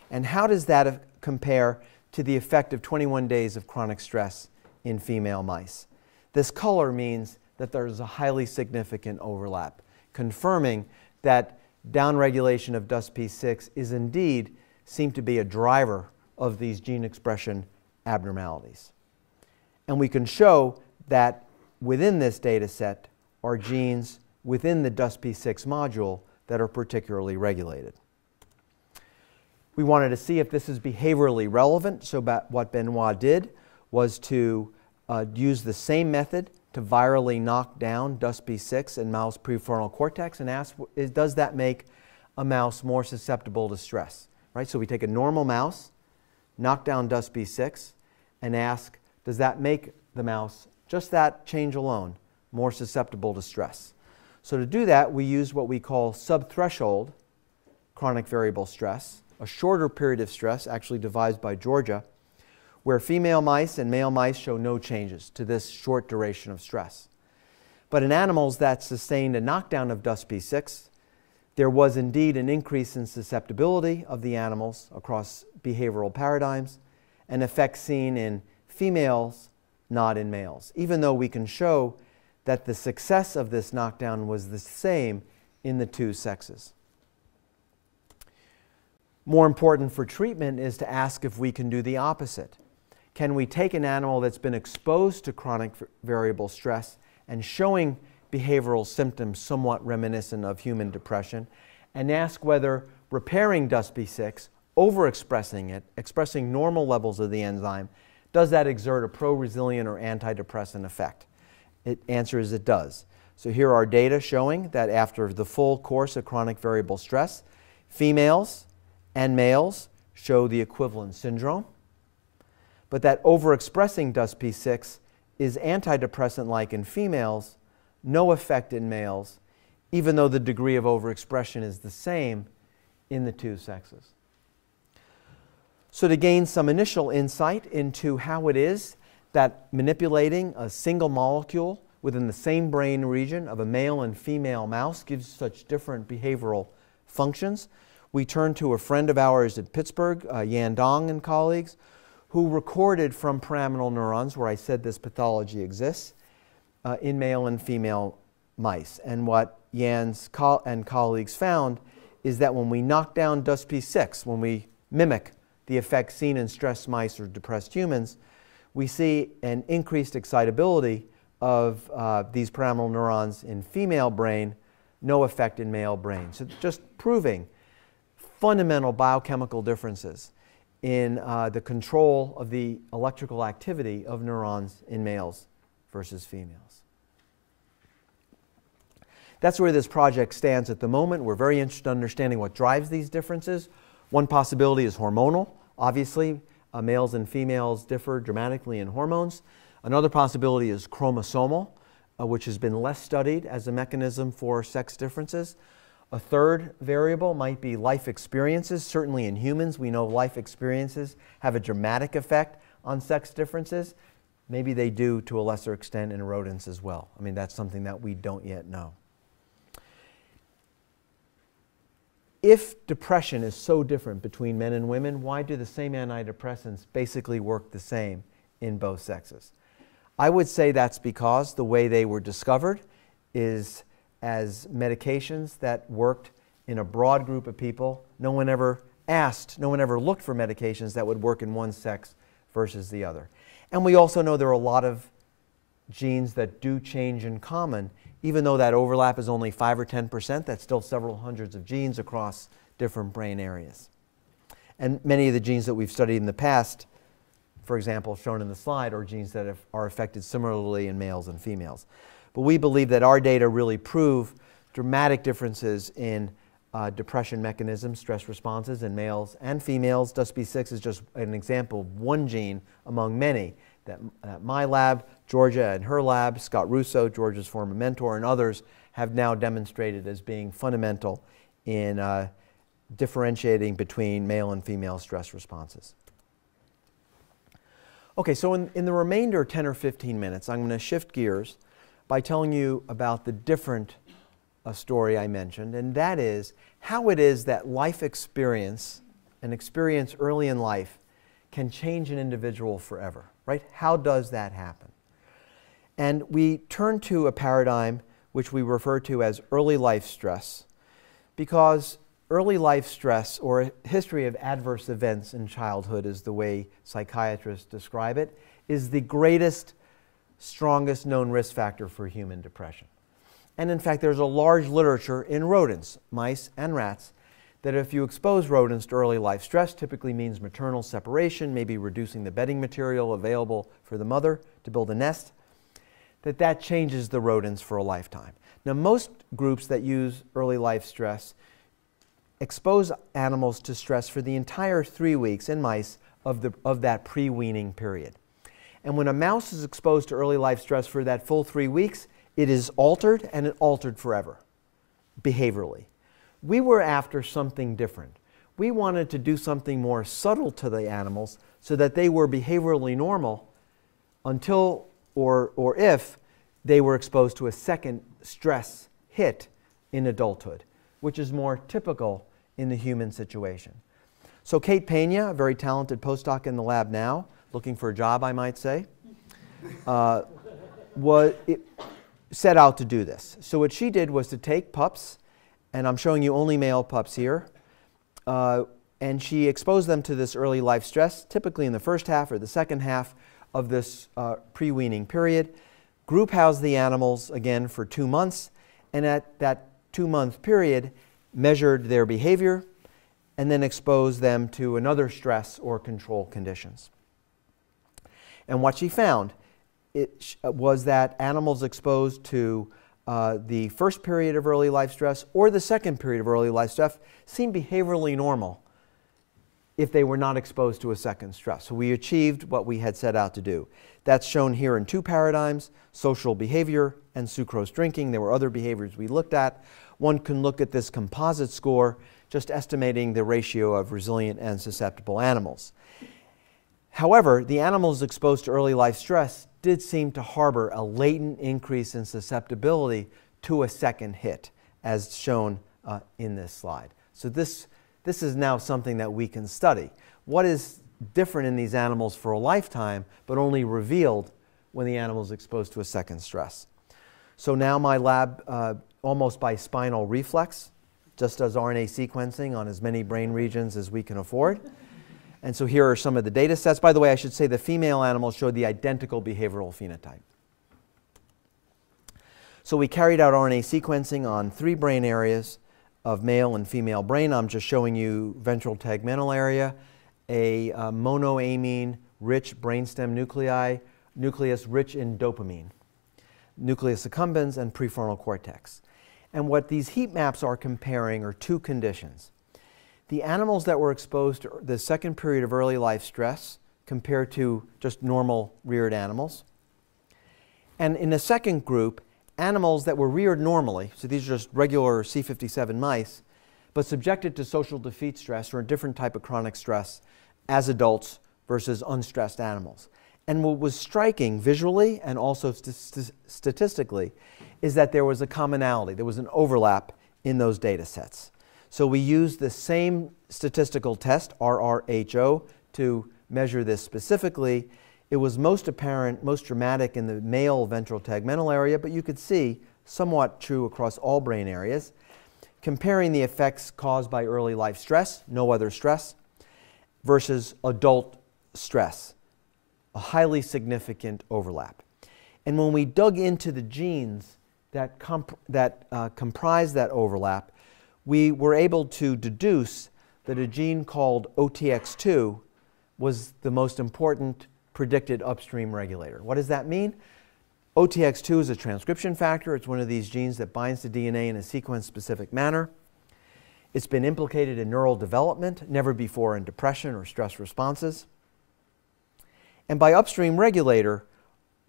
and how does that compare to the effect of 21 days of chronic stress in female mice. This color means that there's a highly significant overlap, confirming that downregulation of DUSP6 is indeed seen to be a driver of these gene expression abnormalities. And we can show that within this data set are genes within the DUSP6 module that are particularly regulated. We wanted to see if this is behaviorally relevant, so what Benoit did was to use the same method to virally knock down DUSP6 in mouse prefrontal cortex and ask, does that make a mouse more susceptible to stress? Right? So we take a normal mouse, knock down DUSP6, and ask, does that make the mouse, just that change alone, more susceptible to stress? So to do that, we use what we call subthreshold chronic variable stress, a shorter period of stress, actually devised by Georgia, where female mice and male mice show no changes to this short duration of stress. But in animals that sustained a knockdown of DUSP6, there was indeed an increase in susceptibility of the animals across behavioral paradigms, an effect seen in females, not in males, even though we can show that the success of this knockdown was the same in the two sexes. More important for treatment is to ask if we can do the opposite. Can we take an animal that's been exposed to chronic variable stress and showing behavioral symptoms somewhat reminiscent of human depression, and ask whether repairing DUSP6, overexpressing it, expressing normal levels of the enzyme, does that exert a pro-resilient or antidepressant effect? The answer is it does. So here are data showing that after the full course of chronic variable stress, females and males show the equivalent syndrome, but that overexpressing DUSP6 is antidepressant-like in females, no effect in males, even though the degree of overexpression is the same in the two sexes. So to gain some initial insight into how it is that manipulating a single molecule within the same brain region of a male and female mouse gives such different behavioral functions, we turn to a friend of ours at Pittsburgh, Yan Dong and colleagues, who recorded from pyramidal neurons, where I said this pathology exists, in male and female mice. And what Yan's and colleagues found is that when we knock down DUSP6, when we mimic the effect seen in stressed mice or depressed humans, we see an increased excitability of these pyramidal neurons in female brain, no effect in male brain. So just proving fundamental biochemical differences in the control of the electrical activity of neurons in males versus females. That's where this project stands at the moment. We're very interested in understanding what drives these differences. One possibility is hormonal. Obviously, males and females differ dramatically in hormones. Another possibility is chromosomal, which has been less studied as a mechanism for sex differences. A third variable might be life experiences. Certainly in humans, we know life experiences have a dramatic effect on sex differences. Maybe they do to a lesser extent in rodents as well. I mean, that's something that we don't yet know. If depression is so different between men and women, why do the same antidepressants basically work the same in both sexes? I would say that's because the way they were discovered is as medications that worked in a broad group of people. No one ever looked for medications that would work in one sex versus the other. And we also know there are a lot of genes that do change in common. Even though that overlap is only 5 or 10%, that's still several hundreds of genes across different brain areas. And many of the genes that we've studied in the past, for example, shown in the slide, are genes that are affected similarly in males and females. But we believe that our data really prove dramatic differences in depression mechanisms, stress responses in males and females. DUSP6 is just an example of one gene among many that my lab Georgia and her lab, Scott Russo, Georgia's former mentor, and others have now demonstrated as being fundamental in differentiating between male and female stress responses. Okay, so in the remainder 10 or 15 minutes, I'm going to shift gears by telling you about the different story I mentioned, and that is how it is that life experience, an experience early in life, can change an individual forever, right? How does that happen? And we turn to a paradigm which we refer to as early life stress, because early life stress, or a history of adverse events in childhood is the way psychiatrists describe it, is the greatest, strongest known risk factor for human depression. And in fact, there's a large literature in rodents, mice and rats, that if you expose rodents to early life stress, typically means maternal separation, maybe reducing the bedding material available for the mother to build a nest, that changes the rodents for a lifetime. Now, most groups that use early life stress expose animals to stress for the entire 3 weeks in mice of that pre-weaning period. And when a mouse is exposed to early life stress for that full 3 weeks, it is altered, and it altered forever, behaviorally. We were after something different. We wanted to do something more subtle to the animals so that they were behaviorally normal until or if they were exposed to a second stress hit in adulthood, which is more typical in the human situation. So Kate Pena, a very talented postdoc in the lab now, looking for a job, I might say, set out to do this. So what she did was to take pups, and I'm showing you only male pups here, and she exposed them to this early life stress, typically in the first half or the second half of this pre-weaning period, group housed the animals again for 2 months, and at that 2-month period measured their behavior and then exposed them to another stress or control conditions. And what she found was that animals exposed to the first period of early life stress or the second period of early life stress seemed behaviorally normal if they were not exposed to a second stress. So we achieved what we had set out to do. That's shown here in 2 paradigms, social behavior and sucrose drinking. There were other behaviors we looked at. One can look at this composite score, just estimating the ratio of resilient and susceptible animals. However, the animals exposed to early life stress did seem to harbor a latent increase in susceptibility to a second hit, as shown in this slide. So this is now something that we can study. What is different in these animals for a lifetime, but only revealed when the animal is exposed to a second stress? So now my lab, almost by spinal reflex, just does RNA sequencing on as many brain regions as we can afford. And so here are some of the data sets. By the way, I should say the female animals showed the identical behavioral phenotype. So we carried out RNA sequencing on 3 brain areas of male and female brain. I'm just showing you ventral tegmental area, a monoamine-rich brainstem nucleus rich in dopamine, nucleus accumbens, and prefrontal cortex. And what these heat maps are comparing are 2 conditions. The animals that were exposed to the second period of early life stress compared to just normal reared animals. And in the second group, animals that were reared normally, so these are just regular C57 mice, but subjected to social defeat stress or a different type of chronic stress as adults versus unstressed animals. And what was striking visually and also statistically is that there was a commonality, there was an overlap in those data sets. So we used the same statistical test, RRHO, to measure this specifically. It was most apparent, most dramatic in the male ventral tegmental area, but you could see somewhat true across all brain areas, comparing the effects caused by early life stress, no other stress, versus adult stress, a highly significant overlap. And when we dug into the genes that comprise that overlap, we were able to deduce that a gene called OTX2 was the most important predicted upstream regulator. What does that mean? OTX2 is a transcription factor. It's one of these genes that binds to DNA in a sequence-specific manner. It's been implicated in neural development, never before in depression or stress responses. And by upstream regulator,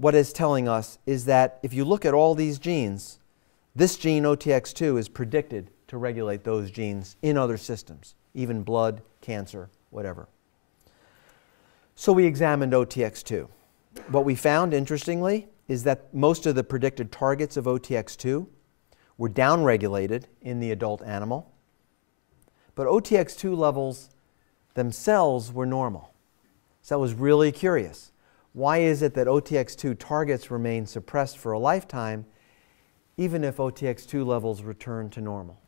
what it's telling us is that if you look at all these genes, this gene, OTX2, is predicted to regulate those genes in other systems, even blood, cancer, whatever. So we examined OTX2. What we found, interestingly, is that most of the predicted targets of OTX2 were downregulated in the adult animal, but OTX2 levels themselves were normal. So that was really curious. Why is it that OTX2 targets remain suppressed for a lifetime, even if OTX2 levels return to normal?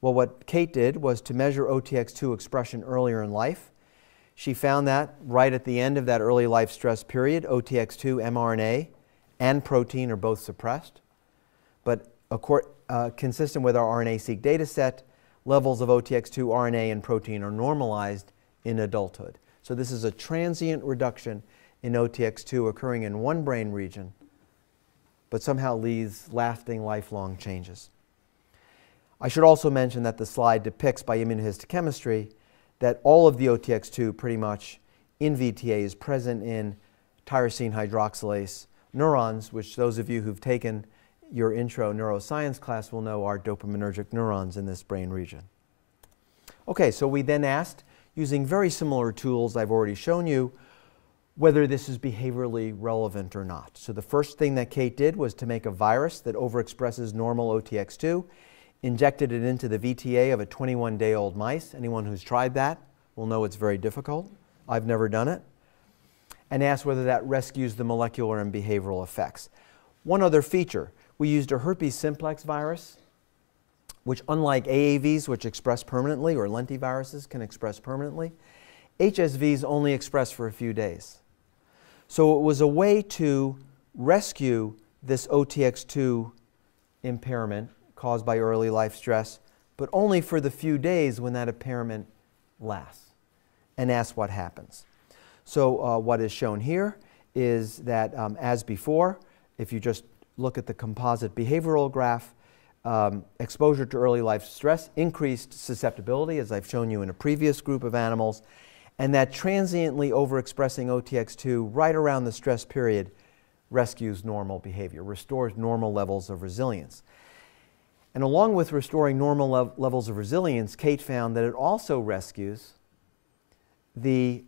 Well, what Kate did was to measure OTX2 expression earlier in life. She found that right at the end of that early life stress period, OTX2 mRNA and protein are both suppressed. But consistent with our RNA-seq data set, levels of OTX2 RNA and protein are normalized in adulthood. So this is a transient reduction in OTX2 occurring in one brain region, but somehow leaves lasting, lifelong changes. I should also mention that the slide depicts by immunohistochemistry that all of the OTX2 pretty much in VTA is present in tyrosine hydroxylase neurons, which those of you who've taken your intro neuroscience class will know are dopaminergic neurons in this brain region. Okay, so we then asked, using very similar tools I've already shown you, whether this is behaviorally relevant or not. So the first thing that Kate did was to make a virus that overexpresses normal OTX2, injected it into the VTA of a 21-day-old mice. Anyone who's tried that will know it's very difficult. I've never done it. And asked whether that rescues the molecular and behavioral effects. One other feature, we used a herpes simplex virus, which unlike AAVs, which express permanently, or lentiviruses can express permanently, HSVs only express for a few days. So it was a way to rescue this OTX2 impairment caused by early life stress, but only for the few days when that impairment lasts, and ask what happens. So what is shown here is that, as before, if you just look at the composite behavioral graph, exposure to early life stress increased susceptibility, as I've shown you in a previous group of animals, and that transiently overexpressing OTX2 right around the stress period rescues normal behavior, restores normal levels of resilience. And along with restoring normal levels of resilience, Kate found that it also rescues the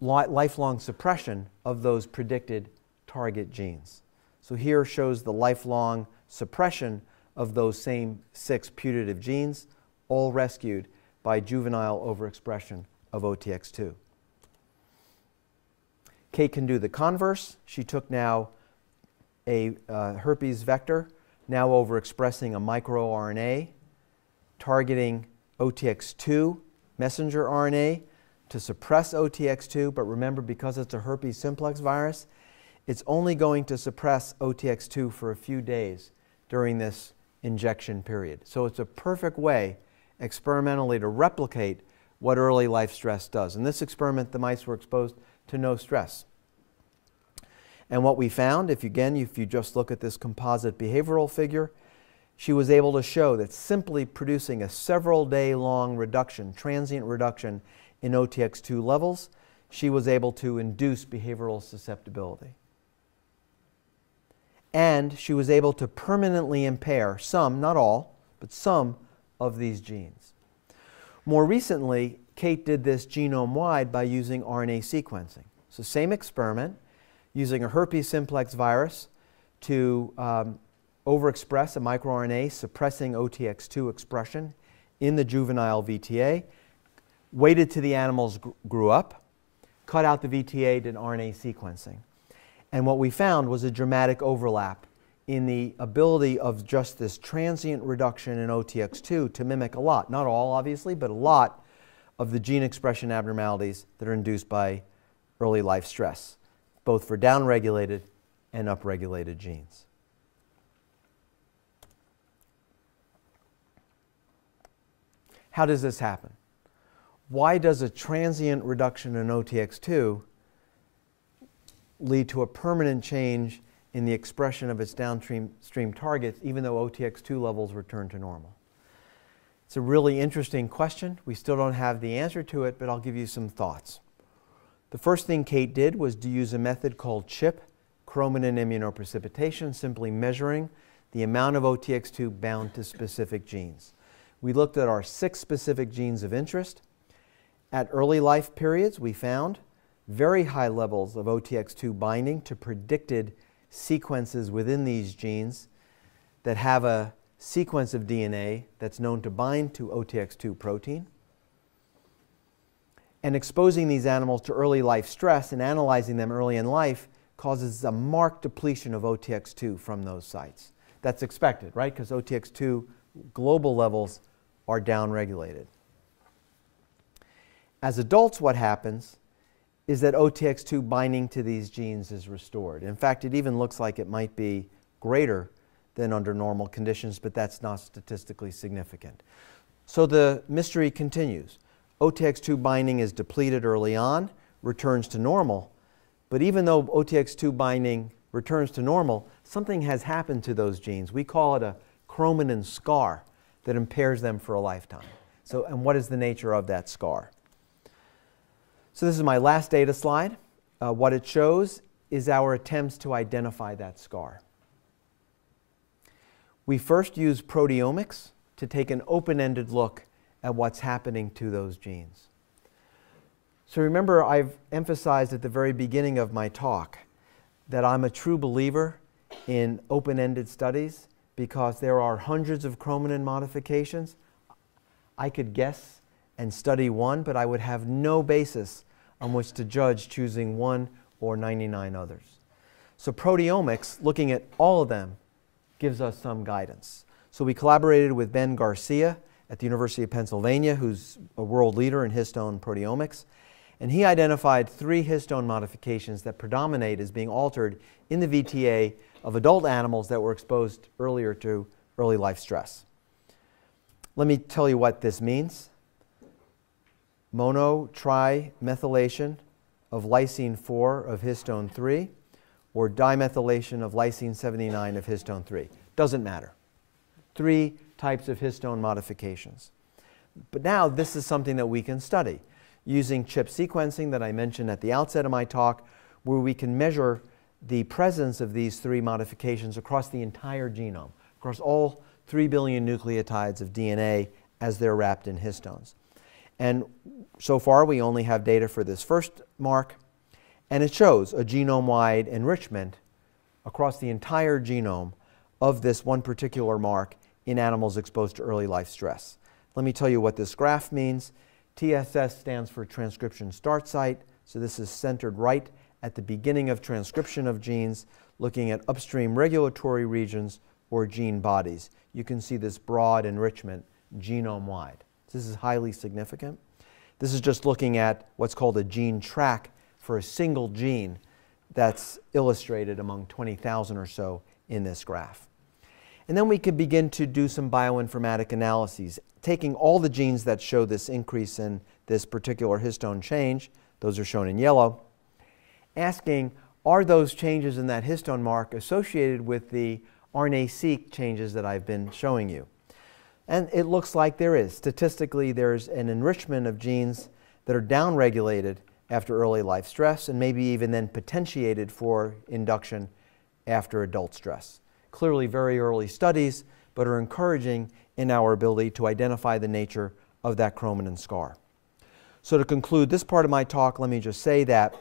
lifelong suppression of those predicted target genes. So here shows the lifelong suppression of those same 6 putative genes, all rescued by juvenile overexpression of OTX2. Kate can do the converse. She took now a herpes vector, now overexpressing a microRNA, targeting OTX2 messenger RNA to suppress OTX2, but remember, because it's a herpes simplex virus, it's only going to suppress OTX2 for a few days during this injection period. So it's a perfect way experimentally to replicate what early life stress does. In this experiment, the mice were exposed to no stress. And what we found, if you just look at this composite behavioral figure, she was able to show that simply producing a several day long reduction, transient reduction in OTX2 levels, she was able to induce behavioral susceptibility. And she was able to permanently impair some, not all, but some of these genes. More recently, Kate did this genome-wide by using RNA sequencing. So same experiment, using a herpes simplex virus to overexpress a microRNA suppressing OTX2 expression in the juvenile VTA, waited till the animals grew up, cut out the VTA, did RNA sequencing. And what we found was a dramatic overlap in the ability of just this transient reduction in OTX2 to mimic a lot, not all obviously, but a lot of the gene expression abnormalities that are induced by early life stress, both for downregulated and upregulated genes. How does this happen? Why does a transient reduction in OTX2 lead to a permanent change in the expression of its downstream targets, even though OTX2 levels return to normal? It's a really interesting question. We still don't have the answer to it, but I'll give you some thoughts. The first thing Kate did was to use a method called CHIP, chromatin immunoprecipitation, simply measuring the amount of OTX2 bound to specific genes. We looked at our 6 specific genes of interest. At early life periods, we found very high levels of OTX2 binding to predicted sequences within these genes that have a sequence of DNA that's known to bind to OTX2 protein. And exposing these animals to early life stress and analyzing them early in life causes a marked depletion of OTX2 from those sites. That's expected, right? Because OTX2 global levels are downregulated. As adults, what happens is that OTX2 binding to these genes is restored. In fact, it even looks like it might be greater than under normal conditions, but that's not statistically significant. So the mystery continues. OTX2 binding is depleted early on, returns to normal, but even though OTX2 binding returns to normal, something has happened to those genes. We call it a chromatin scar that impairs them for a lifetime. So, and what is the nature of that scar? So this is my last data slide. What it shows is our attempts to identify that scar. We first use proteomics to take an open-ended look at what's happening to those genes. So remember, I've emphasized at the very beginning of my talk that I'm a true believer in open-ended studies because there are hundreds of chromatin modifications. I could guess and study one, but I would have no basis on which to judge choosing one or 99 others. So proteomics, looking at all of them, gives us some guidance. So we collaborated with Ben Garcia at the University of Pennsylvania, who's a world leader in histone proteomics, and he identified 3 histone modifications that predominate as being altered in the VTA of adult animals that were exposed earlier to early life stress. Let me tell you what this means. Monotrimethylation of lysine 4 of histone 3 or dimethylation of lysine 79 of histone 3. Doesn't matter. 3 types of histone modifications. But now this is something that we can study using chip sequencing that I mentioned at the outset of my talk, where we can measure the presence of these 3 modifications across the entire genome, across all 3 billion nucleotides of DNA as they're wrapped in histones. And so far we only have data for this first mark, and it shows a genome-wide enrichment across the entire genome of this one particular mark in animals exposed to early life stress. Let me tell you what this graph means. TSS stands for transcription start site, so this is centered right at the beginning of transcription of genes, looking at upstream regulatory regions or gene bodies. You can see this broad enrichment genome-wide. This is highly significant. This is just looking at what's called a gene track for a single gene that's illustrated among 20,000 or so in this graph. And then we could begin to do some bioinformatic analyses, taking all the genes that show this increase in this particular histone change, those are shown in yellow, asking, are those changes in that histone mark associated with the RNA-seq changes that I've been showing you? And it looks like there is. Statistically, there's an enrichment of genes that are downregulated after early life stress and maybe even then potentiated for induction after adult stress. Clearly very early studies, but are encouraging in our ability to identify the nature of that chromatin scar. So to conclude this part of my talk, let me just say that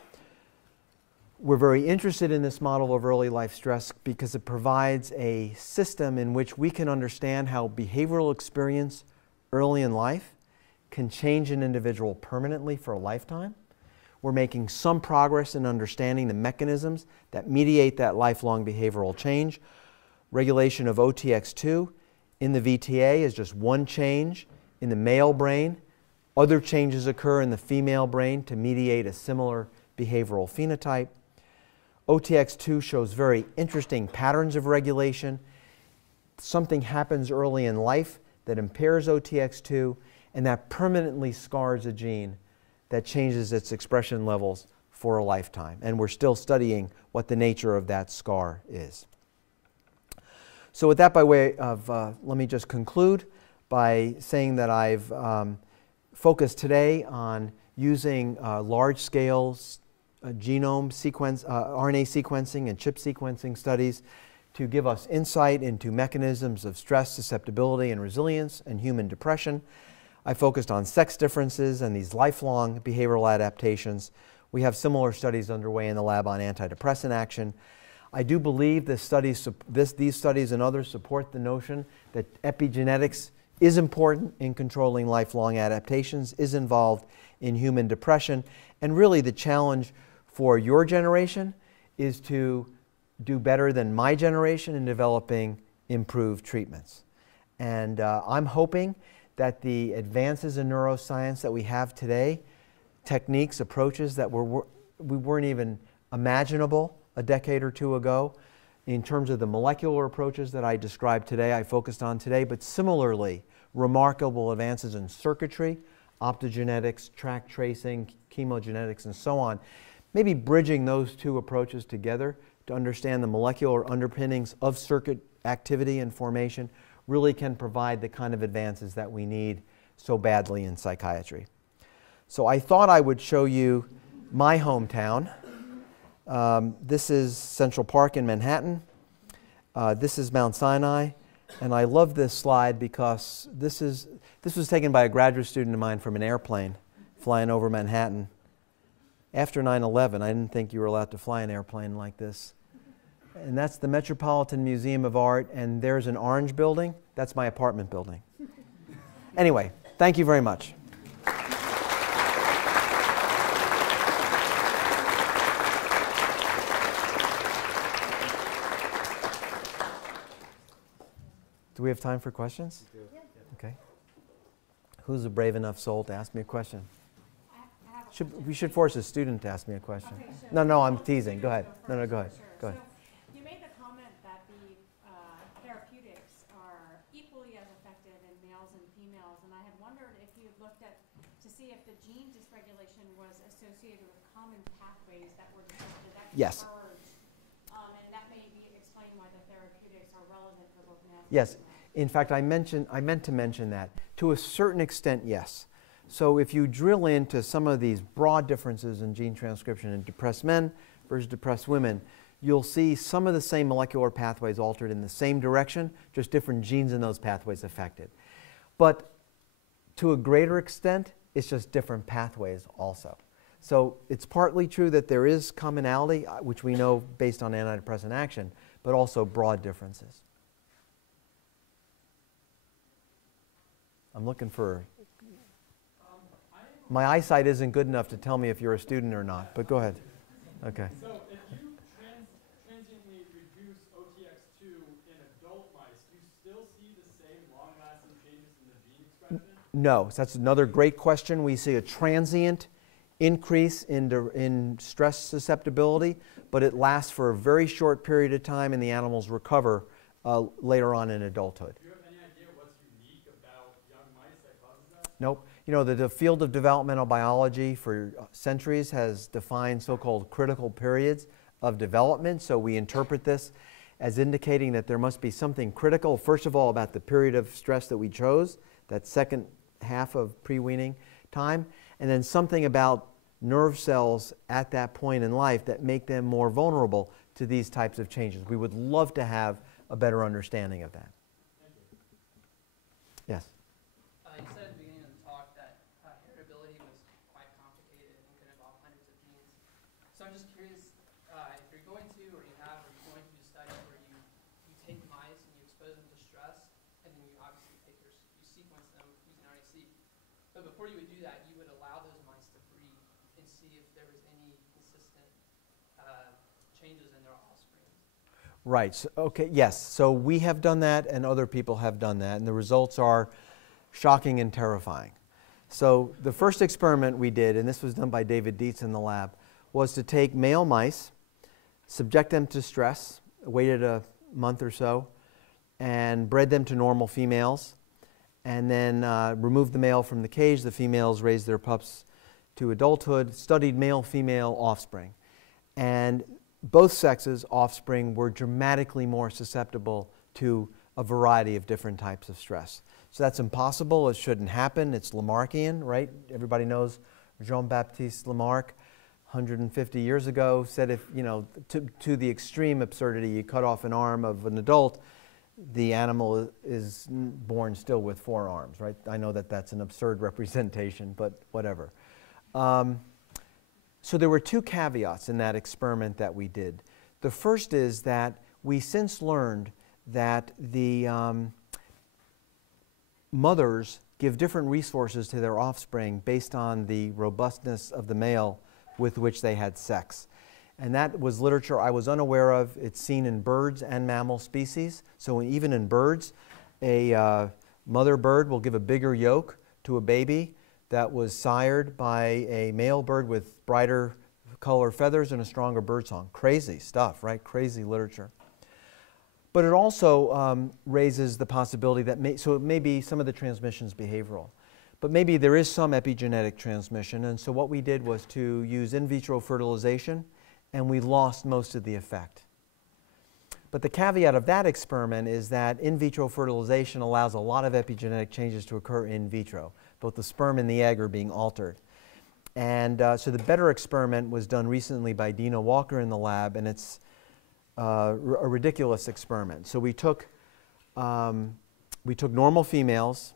we're very interested in this model of early life stress because it provides a system in which we can understand how behavioral experience early in life can change an individual permanently for a lifetime. We're making some progress in understanding the mechanisms that mediate that lifelong behavioral change. Regulation of OTX2 in the VTA is just one change in the male brain. Other changes occur in the female brain to mediate a similar behavioral phenotype. OTX2 shows very interesting patterns of regulation. Something happens early in life that impairs OTX2, and that permanently scars a gene that changes its expression levels for a lifetime. And we're still studying what the nature of that scar is. So with that by way of, let me just conclude by saying that I've focused today on using large-scale genome sequence, RNA sequencing and chip sequencing studies to give us insight into mechanisms of stress, susceptibility, and resilience and human depression. I focused on sex differences and these lifelong behavioral adaptations. We have similar studies underway in the lab on antidepressant action. I do believe these studies and others support the notion that epigenetics is important in controlling lifelong adaptations, is involved in human depression, and really the challenge for your generation is to do better than my generation in developing improved treatments. And I'm hoping that the advances in neuroscience that we have today, techniques, approaches that we weren't even imaginable a decade or two ago, in terms of the molecular approaches that I described today, I focused on today, but similarly, remarkable advances in circuitry, optogenetics, track tracing, chemogenetics, and so on. Maybe bridging those two approaches together to understand the molecular underpinnings of circuit activity and formation really can provide the kind of advances that we need so badly in psychiatry. So I thought I would show you my hometown. This is Central Park in Manhattan. This is Mount Sinai. And I love this slide because this was taken by a graduate student of mine from an airplane flying over Manhattan. After 9/11, I didn't think you were allowed to fly an airplane like this. And that's the Metropolitan Museum of Art, and there's an orange building. That's my apartment building. Anyway, thank you very much. Do we have time for questions? We do. Yeah. Okay. Who's a brave enough soul to ask me a question? We should force a student to ask me a question. Okay, sure. No, I'm teasing. Go ahead. No, go ahead. Sure. Go ahead. So you made the comment that the therapeutics are equally as effective in males and females, and I had wondered if you had looked at to see if the gene dysregulation was associated with common pathways that were disrupted, that Yes. converged, and that may be explain why the therapeutics are relevant for both males and Yes. females. In fact, I meant to mention that. To a certain extent, yes. So if you drill into some of these broad differences in gene transcription in depressed men versus depressed women, you'll see some of the same molecular pathways altered in the same direction, just different genes in those pathways affected. But to a greater extent, it's just different pathways also. So it's partly true that there is commonality, which we know based on antidepressant action, but also broad differences. I'm looking for... My eyesight isn't good enough to tell me if you're a student or not, but go ahead. Okay. So if you transiently reduce OTX2 in adult mice, do you still see the same long-lasting changes in the gene expression? No, so that's another great question. We see a transient increase in stress susceptibility, but it lasts for a very short period of time and the animals recover later on in adulthood. Do you have any idea what's unique about young mice that causes that? Nope. You know, the field of developmental biology for centuries has defined so-called critical periods of development, so we interpret this as indicating that there must be something critical, first of all, about the period of stress that we chose, that second half of pre-weaning time, and then something about nerve cells at that point in life that make them more vulnerable to these types of changes. We would love to have a better understanding of that. Thank you. Yes? You said at the beginning of the talk that heritability was quite complicated and could involve hundreds of genes. So I'm just curious, if you're going to, or you have, or you're going to do studies where you take mice and you expose them to stress, and then you obviously you sequence them using RNA-seq. But before you would do that, you would allow those mice to breed and see if there was any consistent changes in their offspring. Right. So, okay. Yes. So we have done that, and other people have done that, and the results are shocking and terrifying. So the first experiment we did, and this was done by David Dietz in the lab, was to take male mice, subject them to stress, waited a month or so, and bred them to normal females, and then removed the male from the cage. The females raised their pups to adulthood, studied male-female offspring. And both sexes' offspring were dramatically more susceptible to a variety of different types of stress. So that's impossible. It shouldn't happen. It's Lamarckian, right? Everybody knows Jean-Baptiste Lamarck, 150 years ago said if, you know, to the extreme absurdity, you cut off an arm of an adult, the animal is born still with 4 arms, right? I know that that's an absurd representation, but whatever. So there were 2 caveats in that experiment that we did. The first is that we since learned that the mothers give different resources to their offspring based on the robustness of the male with which they had sex. And that was literature I was unaware of. It's seen in birds and mammal species. So even in birds, a mother bird will give a bigger yolk to a baby that was sired by a male bird with brighter color feathers and a stronger birdsong. Crazy stuff, right? Crazy literature. But it also raises the possibility that, so it may be some of the transmission's behavioral. But maybe there is some epigenetic transmission, and so what we did was to use in vitro fertilization, and we lost most of the effect. But the caveat of that experiment is that in vitro fertilization allows a lot of epigenetic changes to occur in vitro. Both the sperm and the egg are being altered. And so the better experiment was done recently by Dina Walker in the lab, and it's a ridiculous experiment. So we took normal females,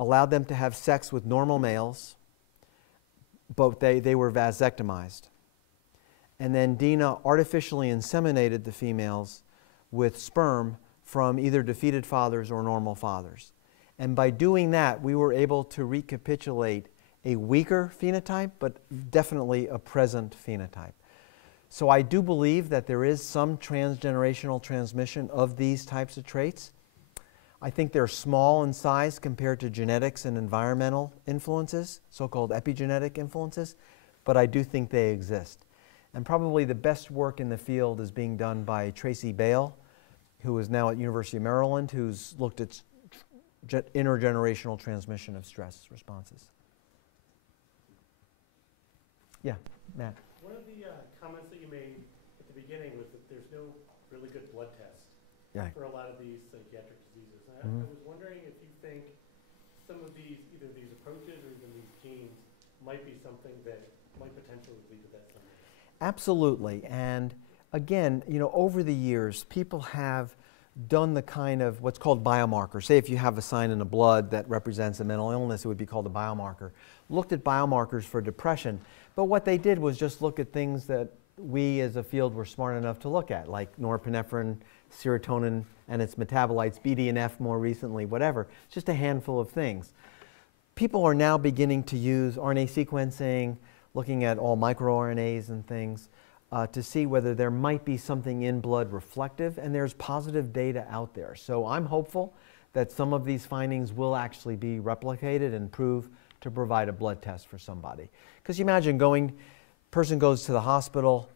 allowed them to have sex with normal males, but they were vasectomized. And then Dina artificially inseminated the females with sperm from either defeated fathers or normal fathers. And by doing that, we were able to recapitulate a weaker phenotype, but definitely a present phenotype. So I do believe that there is some transgenerational transmission of these types of traits. I think they're small in size compared to genetics and environmental influences, so-called epigenetic influences, but I do think they exist. And probably the best work in the field is being done by Tracy Bale, who is now at University of Maryland, who's looked at intergenerational transmission of stress responses. Yeah, Matt. One of the comments that you made at the beginning was that there's no really good blood test for a lot of these psychiatric diseases. I was wondering if you think some of these, either these approaches or even these genes, might be something that might potentially lead to that someday. Absolutely. And again, you know, over the years, people have done the kind of what's called biomarker. Say if you have a sign in the blood that represents a mental illness, it would be called a biomarker. Looked at biomarkers for depression, but what they did was just look at things that we as a field were smart enough to look at, like norepinephrine, serotonin and its metabolites, BDNF more recently, whatever. Just a handful of things. People are now beginning to use RNA sequencing, looking at all microRNAs and things, to see whether there might be something in blood reflective, and there's positive data out there. So I'm hopeful that some of these findings will actually be replicated and prove to provide a blood test for somebody. Because you imagine person goes to the hospital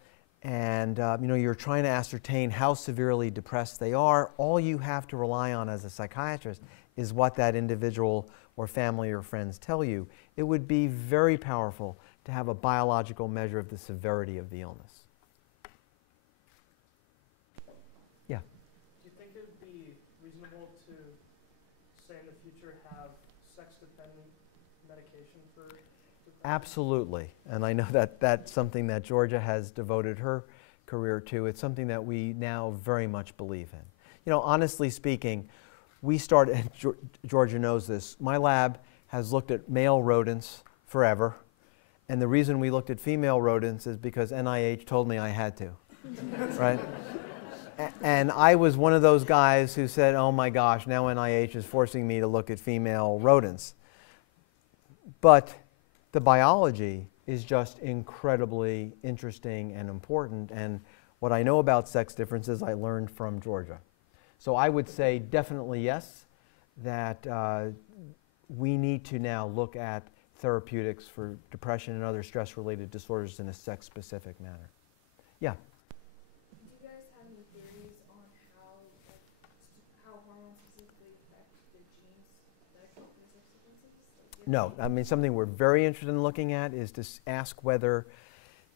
and you know, you're trying to ascertain how severely depressed they are. All you have to rely on as a psychiatrist is what that individual or family or friends tell you. It would be very powerful to have a biological measure of the severity of the illness. Yeah? Do you think it would be reasonable to, say in the future, have sex-dependent medication for depression? Absolutely. And I know that that's something that Georgia has devoted her career to. It's something that we now very much believe in. You know, honestly speaking, we started, and Georgia knows this, my lab has looked at male rodents forever. And the reason we looked at female rodents is because NIH told me I had to, right? And I was one of those guys who said, oh my gosh, now NIH is forcing me to look at female rodents. But the biology is just incredibly interesting and important. And what I know about sex differences, I learned from Georgia. So I would say definitely yes, that we need to now look at therapeutics for depression and other stress-related disorders in a sex-specific manner. Yeah? Do you guys have any theories on how hormones specifically affect the genes that account for sex differences? No, I mean, something we're very interested in looking at is to ask whether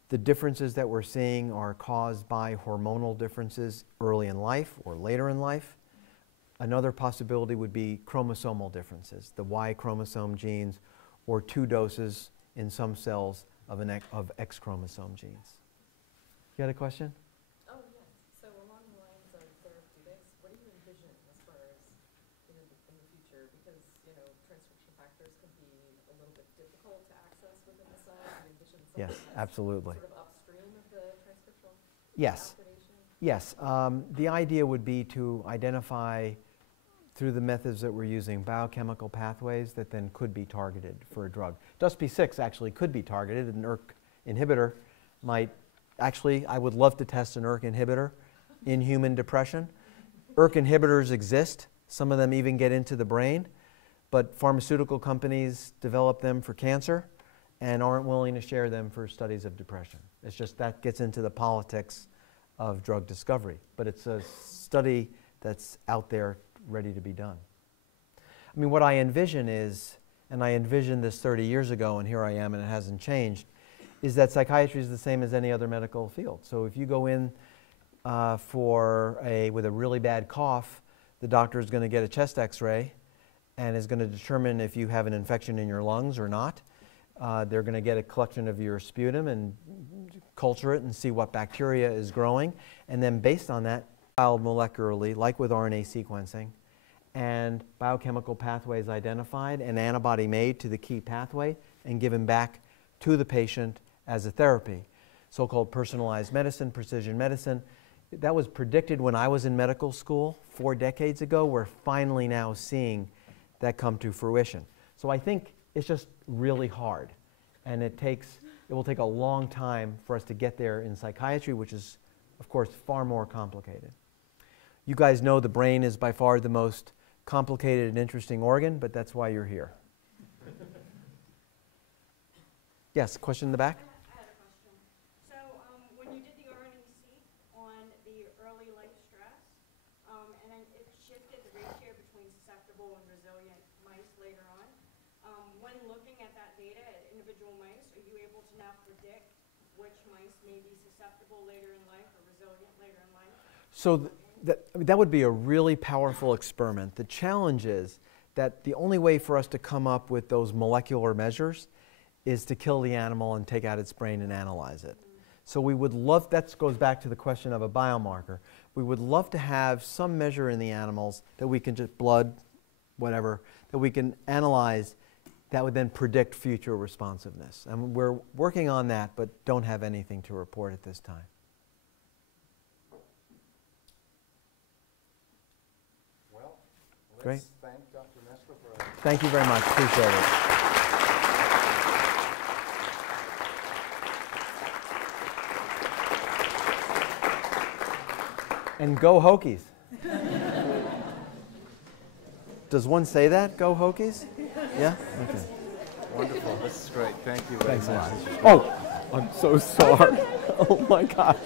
the differences that we're seeing are caused by hormonal differences early in life or later in life. Another possibility would be chromosomal differences, the Y chromosome genes, or 2 doses in some cells of X chromosome genes. You had a question? Oh, yes. So along the lines of therapeutics, what do you envision as far as in the future? Because, transcription factors can be a little bit difficult to access within the cell. Do you envision something Yes, that's absolutely. sort of upstream of the transcriptional Yes. activation? Yes. The idea would be to identify, through the methods that we're using, biochemical pathways that then could be targeted for a drug. DUSP6 actually could be targeted. An ERK inhibitor might, actually, I would love to test an ERK inhibitor in human depression. ERK inhibitors exist. Some of them even get into the brain, but pharmaceutical companies develop them for cancer and aren't willing to share them for studies of depression. It's just that gets into the politics of drug discovery, but it's a study that's out there ready to be done. I mean, what I envision is, and I envisioned this 30 years ago, and here I am, and it hasn't changed, is that psychiatry is the same as any other medical field. So if you go in with a really bad cough, the doctor is going to get a chest x-ray and is going to determine if you have an infection in your lungs or not. They're going to get a collection of your sputum and culture it and see what bacteria is growing. And then based on that, molecularly, like with RNA sequencing, and biochemical pathways identified, an antibody made to the key pathway and given back to the patient as a therapy. So-called personalized medicine, precision medicine. That was predicted when I was in medical school 4 decades ago. We're finally now seeing that come to fruition. So I think it's just really hard, and it will take a long time for us to get there in psychiatry, which is, of course, far more complicated. You guys know the brain is by far the most complicated and interesting organ, but that's why you're here. Yes, question in the back? I had a question. So when you did the RNA-seq on the early life stress, and then it shifted the ratio between susceptible and resilient mice later on, when looking at that data at individual mice, are you able to now predict which mice may be susceptible later in life or resilient later in life? So that would be a really powerful experiment. The challenge is that the only way for us to come up with those molecular measures is to kill the animal and take out its brain and analyze it. So we would love, that goes back to the question of a biomarker. We would love to have some measure in the animals that we can just, blood, whatever, that we can analyze that would then predict future responsiveness. And we're working on that, but don't have anything to report at this time. Well, let's Great. thank Dr. Nessler for a Thank you very much. Appreciate it. And go Hokies. Does one say that? Go Hokies? Yeah? Okay. wonderful. This is great. Thank you very Thanks a much. lot. Oh, I'm so sorry. Oh my gosh.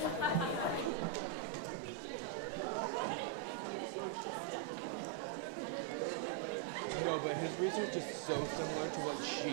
No, but his research is so similar to what she